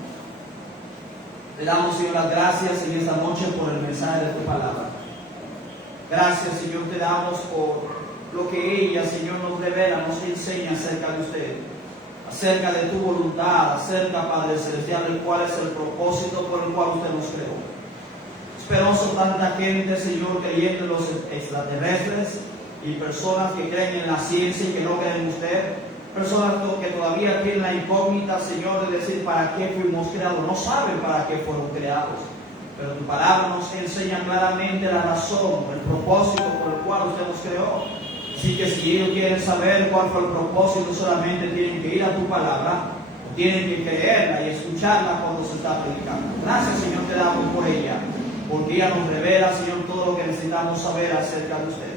te damos, Señor, las gracias en esta noche por el mensaje de tu palabra. Gracias, Señor, te damos por lo que ella, Señor, nos revela, nos enseña acerca de usted, acerca de tu voluntad, acerca, Padre celestial, del cual es el propósito por el cual usted nos creó. Esperoso tanta gente, Señor, creyendo en los extraterrestres y personas que creen en la ciencia y que no creen en usted. Personas que todavía tienen la incógnita, Señor, de decir para qué fuimos creados. No saben para qué fueron creados. Pero tu palabra nos enseña claramente la razón, el propósito por el cual usted nos creó. Así que si ellos quieren saber cuál fue el propósito, solamente tienen que ir a tu palabra, o tienen que creerla y escucharla cuando se está predicando. Gracias, Señor, te damos por ella, porque ella nos revela, Señor, todo lo que necesitamos saber acerca de usted.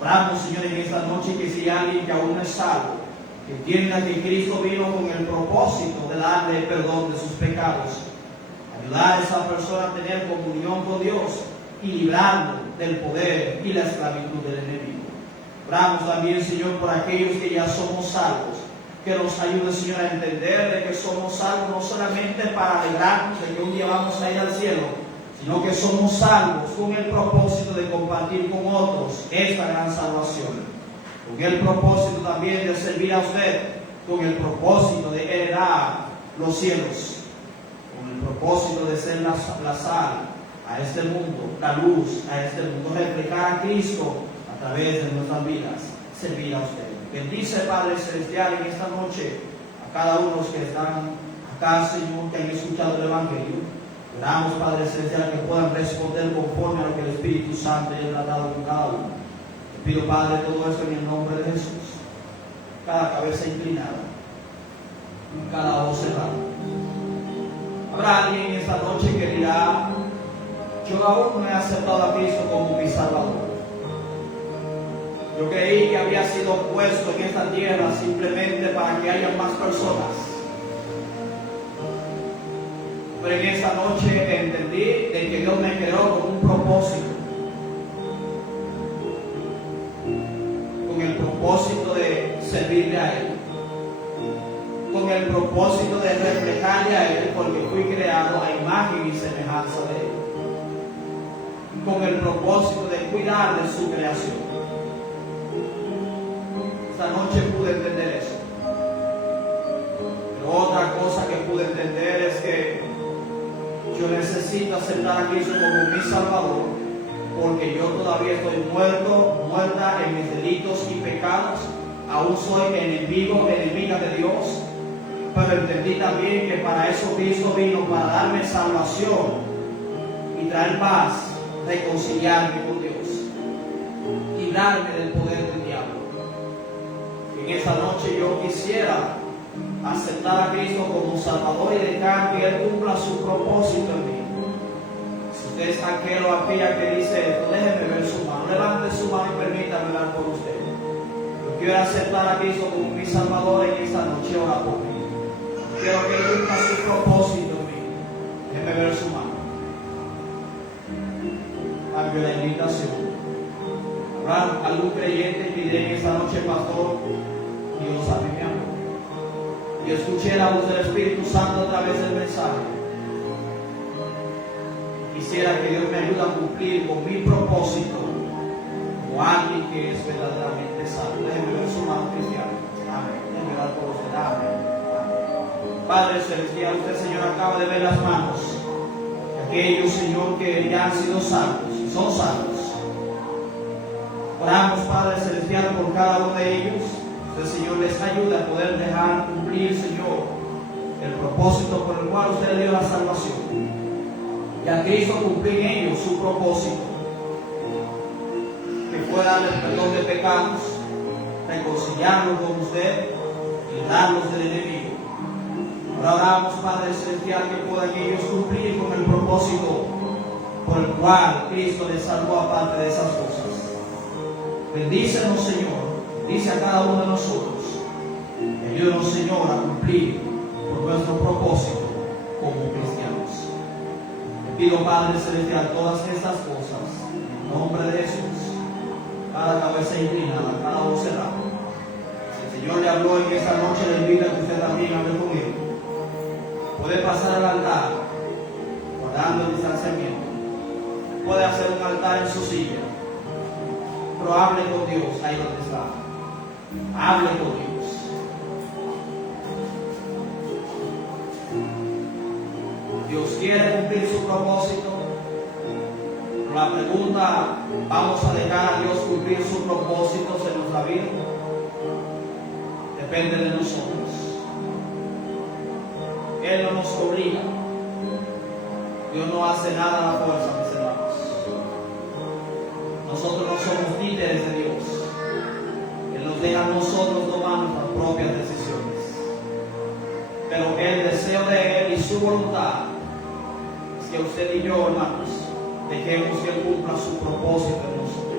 Oramos, Señor, en esta noche que si hay alguien que aún no es salvo, que entienda que Cristo vino con el propósito de darle el perdón de sus pecados, ayudar a esa persona a tener comunión con Dios y librarlo del poder y la esclavitud del enemigo. Oramos también, Señor, por aquellos que ya somos salvos, que nos ayude, Señor, a entender de que somos salvos no solamente para alegrarnos de que un día vamos a ir al cielo, sino que somos salvos con el propósito de compartir con otros esta gran salvación, con el propósito también de servir a usted, con el propósito de heredar los cielos, con el propósito de ser la sal a este mundo, la luz a este mundo, reflejar a Cristo a través de nuestras vidas, servir a usted. Bendice, Padre Celestial, en esta noche a cada uno de los que están acá, Señor, que han escuchado el Evangelio. Oramos, Padre Celestial, que puedan responder conforme a lo que el Espíritu Santo haya tratado con cada uno. Te pido, Padre, todo esto en el nombre de Jesús. Cada cabeza inclinada, cada voz cerrada. Habrá alguien en esta noche que dirá: yo aún no he aceptado a Cristo como mi Salvador. Yo creí que había sido puesto en esta tierra simplemente para que haya más personas. Pero en esta noche entendí de que Dios me creó con un propósito. Con el propósito de servirle a Él. Con el propósito de reflejarle a Él, porque fui creado a imagen y semejanza de Él. Con el propósito de cuidar de su creación. Esta noche pude entender eso. Pero otra cosa que pude entender es que yo necesito aceptar a Cristo como mi Salvador, porque yo todavía estoy muerta en mis delitos y pecados. Aún soy enemiga de Dios. Pero entendí también que para eso Cristo vino, para darme salvación y traer paz, reconciliarme con Dios, librarme del poder del diablo. En esta noche yo quisiera aceptar a Cristo como Salvador y dejar que Él cumpla su propósito en mí. Si usted es aquel o aquella que dice esto, déjeme ver su mano, levante su mano y permítame orar por usted. Yo quiero aceptar a Cristo como mi Salvador en esta noche. Ora por mí. Quiero que Él cumpla su propósito en mí. Déjeme ver su mano. Cambio la invitación. ¿Habrá algún creyente que diré en esta noche, pastor? Dios a mí me amó. Y escuché la voz del Espíritu Santo a través del mensaje. Quisiera que Dios me ayude a cumplir con mi propósito como alguien que es verdaderamente salvo. Déjenme ver su mano, cristiano. Amén. Déjenme dar por usted. Amén. Padre Celestial, usted, Señor, acaba de ver las manos de aquellos, Señor, que ya han sido salvos y son salvos. Oramos, Padre Celestial, por cada uno de ellos. Usted, Señor, les ayuda a poder dejar cumplir, Señor, el propósito por el cual usted le dio la salvación. Y a Cristo cumplir en ellos su propósito, que fue darle el perdón de pecados, reconciliarlos con usted y darlos del enemigo. Ahora oramos, Padre Celestial, que puedan ellos cumplir con el propósito por el cual Cristo les salvó aparte de esas cosas. Bendícenos, Señor. Bendice a cada uno de nosotros. Ayúdanos, Señor, a cumplir por nuestro propósito como cristianos. Te pido, Padre Celestial, todas estas cosas en nombre de Jesús. Cada cabeza inclinada, cada voz cerrada. Si el Señor le habló en esta noche, le invito a que usted también hable con Él. Puede pasar al altar guardando el distanciamiento. Puede hacer un altar en su silla. Pero hable con Dios ahí donde está. Hable con Dios. Dios quiere cumplir su propósito. Pero la pregunta, ¿vamos a dejar a Dios cumplir sus propósitos en nuestra vida? Te depende de nosotros. Él no nos obliga. Dios no hace nada a la fuerza, mis hermanos. Nosotros no somos títeres de Dios. Él nos deja a nosotros tomar nuestras propias decisiones. Pero el deseo de Él y su voluntad es que usted y yo, hermanos, dejemos que Él cumpla su propósito en nosotros.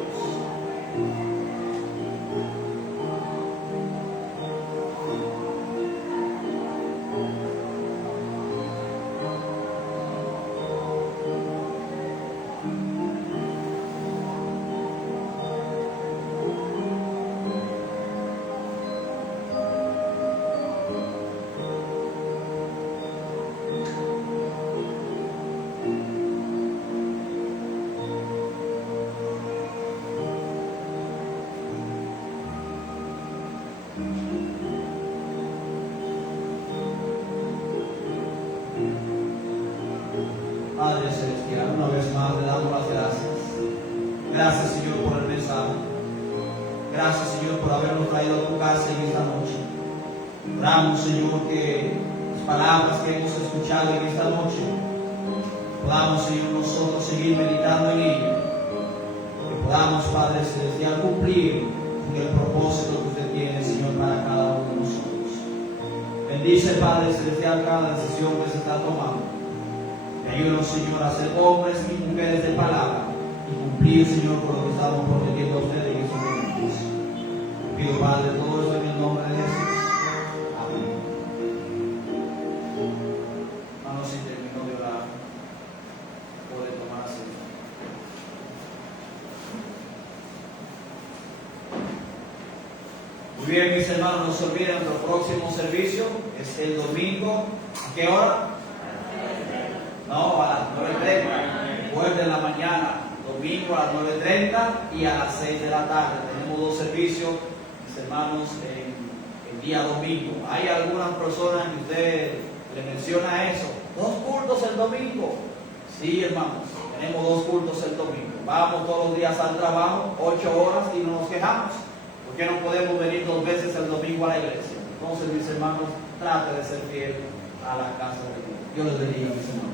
Padre Celestial, una vez más le damos las gracias. Gracias, Señor, por el mensaje. Gracias, Señor, por habernos traído a tu casa en esta noche. Oramos, Señor, que las palabras que hemos escuchado en esta noche podamos, Señor, nosotros seguir meditando en ello. Que podamos, Padre Celestial, cumplir con el propósito que usted tiene, Señor, para cada uno de nosotros. Bendice, Padre Celestial, cada decisión que se está tomando. Ayúdanos, Señor, a ser hombres y mujeres de palabra y cumplir, Señor, con lo que estamos prometiendo a ustedes en estos momentos. Pido, Padre, todo esto en el nombre de Jesús. Amén. Hermanos, si terminó de orar, puede tomar asiento. Muy bien, mis hermanos, no se olviden, nuestro próximo servicio es el domingo. ¿A qué hora? No, a las 9:30. Recuerden, la mañana, domingo a las 9:30 y a las 6 de la tarde. Tenemos dos servicios, mis hermanos, el día domingo. Hay algunas personas que usted le menciona eso. 2 cultos el domingo. Sí, hermanos, tenemos 2 cultos el domingo. Vamos todos los días al trabajo, 8 horas y no nos quejamos. ¿Por qué no podemos venir 2 veces el domingo a la iglesia? Entonces, mis hermanos, trate de ser fiel a la casa de Dios. Dios les bendiga, mis hermanos.